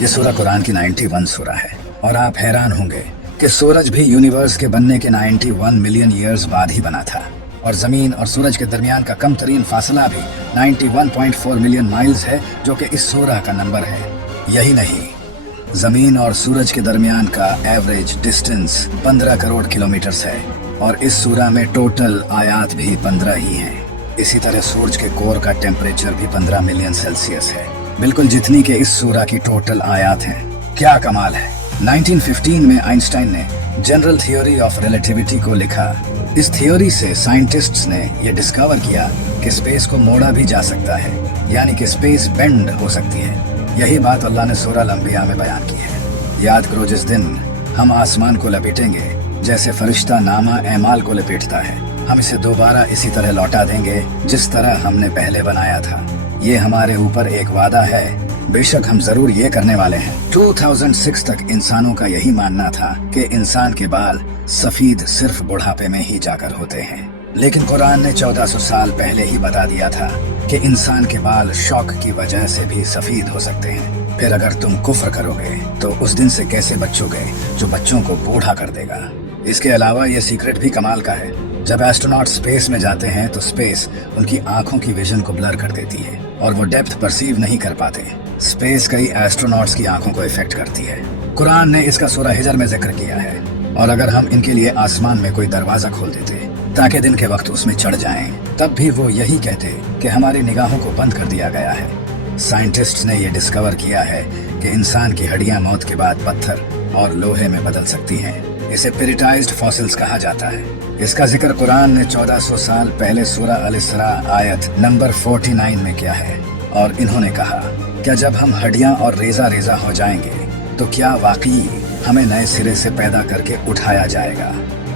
ये सूरह कुरान की 91 सूरह है, और आप हैरान होंगे कि सूरज भी यूनिवर्स के बनने के 91 मिलियन ईयर्स बाद ही बना था, और जमीन और सूरज के दरमियान का कम तरीन फासला भी 91.4 मिलियन माइल्स है, जो कि इस सूरह का नंबर है। यही नहीं, जमीन और सूरज के दरमियान का एवरेज डिस्टेंस 15 करोड़ किलोमीटर्स है, और इस सूरह में टोटल आयात भी 15 ही हैं। इसी तरह सूरज के कोर का टेम्परेचर भी 15 मिलियन सेल्सियस है, बिल्कुल जितनी के इस सूरह की टोटल आयात हैं। क्या कमाल है। 1915 में आइंस्टाइन ने जनरल थ्योरी ऑफ रिलेटिविटी को लिखा। इस थ्योरी से साइंटिस्ट्स ने यह डिस्कवर किया कि स्पेस को मोड़ा भी जा सकता है, यानी कि स्पेस बेंड हो सकती है। यही बात अल्लाह ने सूरह अल-अंबिया में बयान की है। याद करो जिस दिन हम आसमान को लपेटेंगे जैसे फरिश्ता नामा एमाल को लपेटता है, हम इसे दोबारा इसी तरह लौटा देंगे जिस तरह हमने पहले बनाया था। ये हमारे ऊपर एक वादा है, बेशक हम जरूर ये करने वाले हैं। 2006 तक इंसानों का यही मानना था कि इंसान के बाल सफेद सिर्फ बुढ़ापे में ही जाकर होते हैं, लेकिन कुरान ने 1400 साल पहले ही बता दिया था कि इंसान के बाल शौक की वजह से भी सफेद हो सकते हैं। फिर अगर तुम कुफ्र करोगे तो उस दिन से कैसे बचोगे जो बच्चों को बूढ़ा कर देगा। इसके अलावा ये सीक्रेट भी कमाल का है। जब एस्ट्रोनॉट स्पेस में जाते हैं तो स्पेस उनकी आंखों की विजन को ब्लर कर देती है और वो डेप्थ परसीव नहीं कर पाते। स्पेस कई एस्ट्रोनॉट्स की आंखों को इफेक्ट करती है। कुरान ने इसका सूरह हिजर में जिक्र किया है। और अगर हम इनके लिए आसमान में कोई दरवाजा खोल देते ताकि दिन के वक्त उसमें चढ़ जाएं, तब भी वो यही कहते कि हमारी निगाहों को बंद कर दिया गया है। साइंटिस्ट्स ने ये डिस्कवर किया है कि इंसान की हड्डियां मौत के बाद पत्थर और लोहे में बदल सकती हैं। इसे पेरिटाइज्ड फॉसिल्स कहा जाता है। इसका जिक्र कुरान ने 1400 साल पहले सूरह अल-इसरा आयत नंबर 49 में किया है। और इन्होंने कहा, क्या जब हम हड्डियां और रेजा रेजा हो जाएंगे तो क्या वाकई हमें नए सिरे से पैदा करके उठाया जाएगा?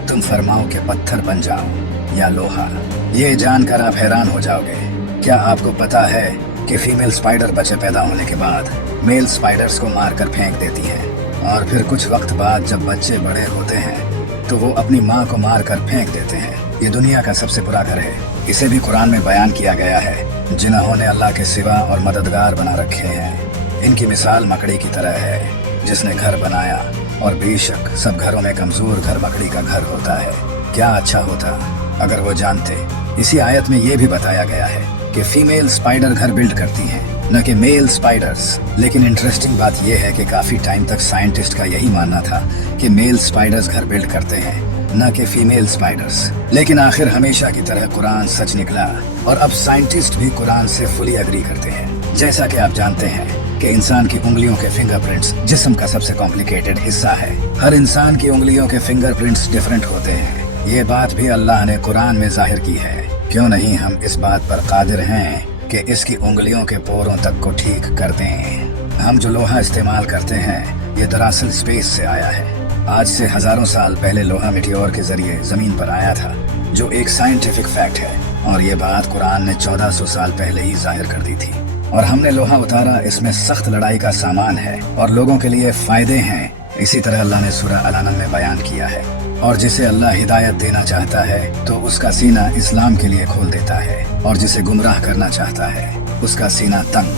तुम फरमाओ कि पत्थर बन जाओ या लोहा। ये जानकर आप हैरान हो जाओगे। क्या आपको पता है कि फीमेल स्पाइडर बच्चे पैदा होने के बाद मेल स्पाइडर्स को मारकर फेंक देती है, और फिर कुछ वक्त बाद जब बच्चे बड़े होते हैं तो वो अपनी माँ को मारकर फेंक देते हैं। ये दुनिया का सबसे बुरा घर है। इसे भी कुरान में बयान किया गया है, जिन्होंने अल्लाह के सिवा और मददगार बना रखे हैं। इनकी मिसाल मकड़ी की तरह है जिसने घर बनाया, और बेशक सब घरों में कमजोर घर मकड़ी का घर होता है। क्या अच्छा होता अगर वो जानते। इसी आयत में ये भी बताया गया है कि फीमेल स्पाइडर घर बिल्ड करती हैं, न कि मेल स्पाइडर्स। लेकिन इंटरेस्टिंग बात यह है कि काफी टाइम तक साइंटिस्ट का यही मानना था कि मेल स्पाइडर्स घर बिल्ड करते हैं, न कि फीमेल स्पाइडर्स। लेकिन आखिर हमेशा की तरह कुरान सच निकला, और अब साइंटिस्ट भी कुरान से फुली एग्री करते हैं। जैसा कि आप जानते हैं कि इंसान की उंगलियों के फिंगरप्रिंट्स जिस्म का सबसे कॉम्प्लिकेटेड हिस्सा है। हर इंसान की उंगलियों के फिंगरप्रिंट्स डिफरेंट होते हैं। ये बात भी अल्लाह ने कुरान में जाहिर की है। क्यों नहीं हम इस बात पर कादिर हैं कि इसकी उंगलियों के पोरों तक को ठीक कर दें। हम जो लोहा इस्तेमाल करते हैं ये दरअसल स्पेस से आया है। आज से हजारों साल पहले लोहा मिटियोर के जरिए जमीन पर आया था, जो एक साइंटिफिक फैक्ट है, और ये बात कुरान ने 1400 साल पहले ही जाहिर कर दी थी। और हमने लोहा उतारा, इसमें सख्त लड़ाई का सामान है और लोगों के लिए फायदे हैं। इसी तरह अल्लाह ने सूरह अल-अनम में बयान किया है। और जिसे अल्लाह हिदायत देना चाहता है तो उसका सीना इस्लाम के लिए खोल देता है, और जिसे गुमराह करना चाहता है उसका सीना तंग,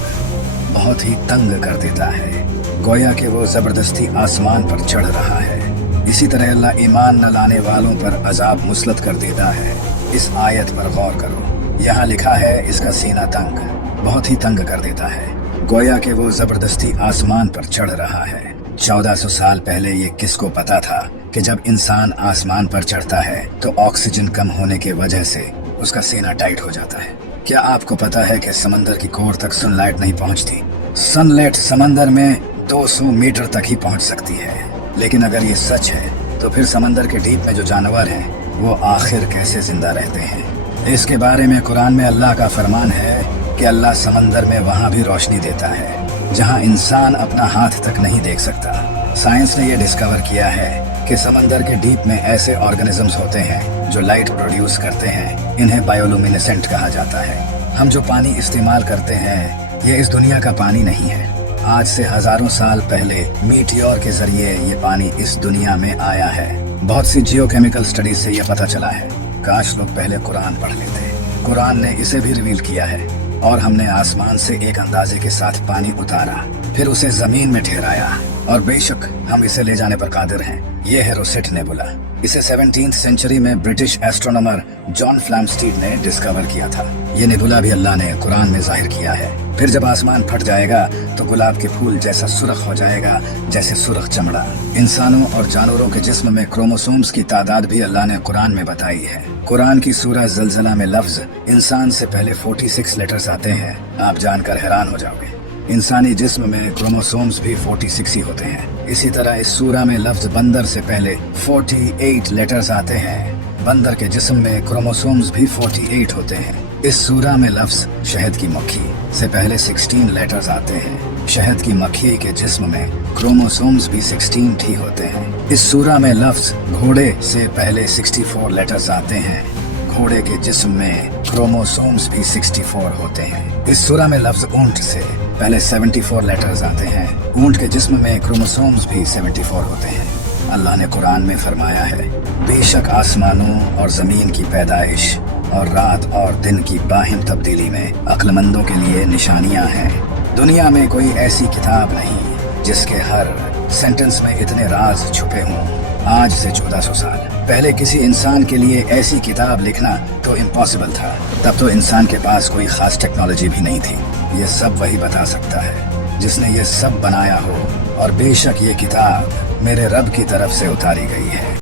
बहुत ही तंग कर देता है, गोया कि वो जबरदस्ती आसमान पर चढ़ रहा है। इसी तरह अल्लाह ईमान न लाने वालों पर अजाब मुसलत कर देता है। इस आयत पर गौर करो, यहाँ लिखा है इसका सीना तंग, बहुत ही तंग कर देता है, गोया कि वो जबरदस्ती आसमान पर चढ़ रहा है। 1400 साल पहले ये किसको पता था कि जब इंसान आसमान पर चढ़ता है तो ऑक्सीजन कम होने की वजह से उसका सीना टाइट हो जाता है। क्या आपको पता है कि समंदर की कोर तक सनलाइट नहीं पहुंचती? सनलाइट समंदर में 200 मीटर तक ही पहुंच सकती है। लेकिन अगर ये सच है तो फिर समंदर के डीप में जो जानवर हैं वो आखिर कैसे जिंदा रहते हैं? इसके बारे में कुरान में अल्लाह का फरमान है कि अल्लाह समंदर में वहाँ भी रोशनी देता है जहाँ इंसान अपना हाथ तक नहीं देख सकता। साइंस ने यह डिस्कवर किया है कि समंदर के डीप में ऐसे ऑर्गेनिजम्स होते हैं जो लाइट प्रोड्यूस करते हैं। इन्हें बायोलुमिनेसेंट कहा जाता है। हम जो पानी इस्तेमाल करते हैं ये इस दुनिया का पानी नहीं है। आज से हजारों साल पहले मीटियोर के जरिए ये पानी इस दुनिया में आया है। बहुत सी जियोकेमिकल स्टडीज से यह पता चला है। काश लोग पहले कुरान पढ़ लेते। कुरान ने इसे भी रिवील किया है, और हमने आसमान से एक अंदाजे के साथ पानी उतारा, फिर उसे जमीन में ठहराया, और बेशक हम इसे ले जाने पर कादिर हैं। ये है रोसेट नेबुला। इसे 17th सेंचुरी में ब्रिटिश एस्ट्रोनॉमर जॉन फ्लैमस्टीड ने डिस्कवर किया था। ये नेबुला भी अल्लाह ने कुरान में जाहिर किया है। फिर जब आसमान फट जाएगा तो गुलाब के फूल जैसा सुर्ख हो जाएगा, जैसे सुर्ख चमड़ा। इंसानों और जानवरों के जिस्म में क्रोमोसोम्स की तादाद भी अल्लाह ने कुरान में बताई है। कुरान की सूरह ज़लज़ला में लफ्ज इंसान से पहले 46 लेटर्स आते हैं। आप जानकर हैरान हो जाओगे। इंसानी जिस्म में क्रोमोसोम्स भी 46 ही होते हैं। इसी तरह इस सूरह में लफ्ज बंदर से पहले 48 लेटर्स आते हैं। बंदर के जिस्म में क्रोमोसोम्स भी 48 होते हैं। इस सूरह में लफ्ज शहद की मक्खी से पहले 16 लेटर्स आते हैं। शहद की मक्खी के जिस्म में क्रोमोसोम्स भी 16 ही होते हैं। इस सूरह में लफ्ज घोड़े से पहले 64 लेटर्स आते हैं। घोड़े के जिस्म में क्रोमोसोम्स भी 64 होते हैं। इस सूरह में लफ्ज ऊंट से पहले 74 लेटर्स आते हैं। ऊंट के जिस्म में क्रोमोसोम्स भी 74 होते हैं। अल्लाह ने कुरान में फरमाया है, बेशक आसमानों और जमीन की पैदाइश और रात और दिन की बाहिम तब्दीली में अक्लमंदों के लिए निशानियां हैं। दुनिया में कोई ऐसी किताब नहीं जिसके हर सेंटेंस में इतने राज छुपे हों। आज से 1400 साल पहले किसी इंसान के लिए ऐसी किताब लिखना तो इम्पॉसिबल था। तब तो इंसान के पास कोई खास टेक्नोलॉजी भी नहीं थी। ये सब वही बता सकता है जिसने ये सब बनाया हो, और बेशक ये किताब मेरे रब की तरफ से उतारी गई है।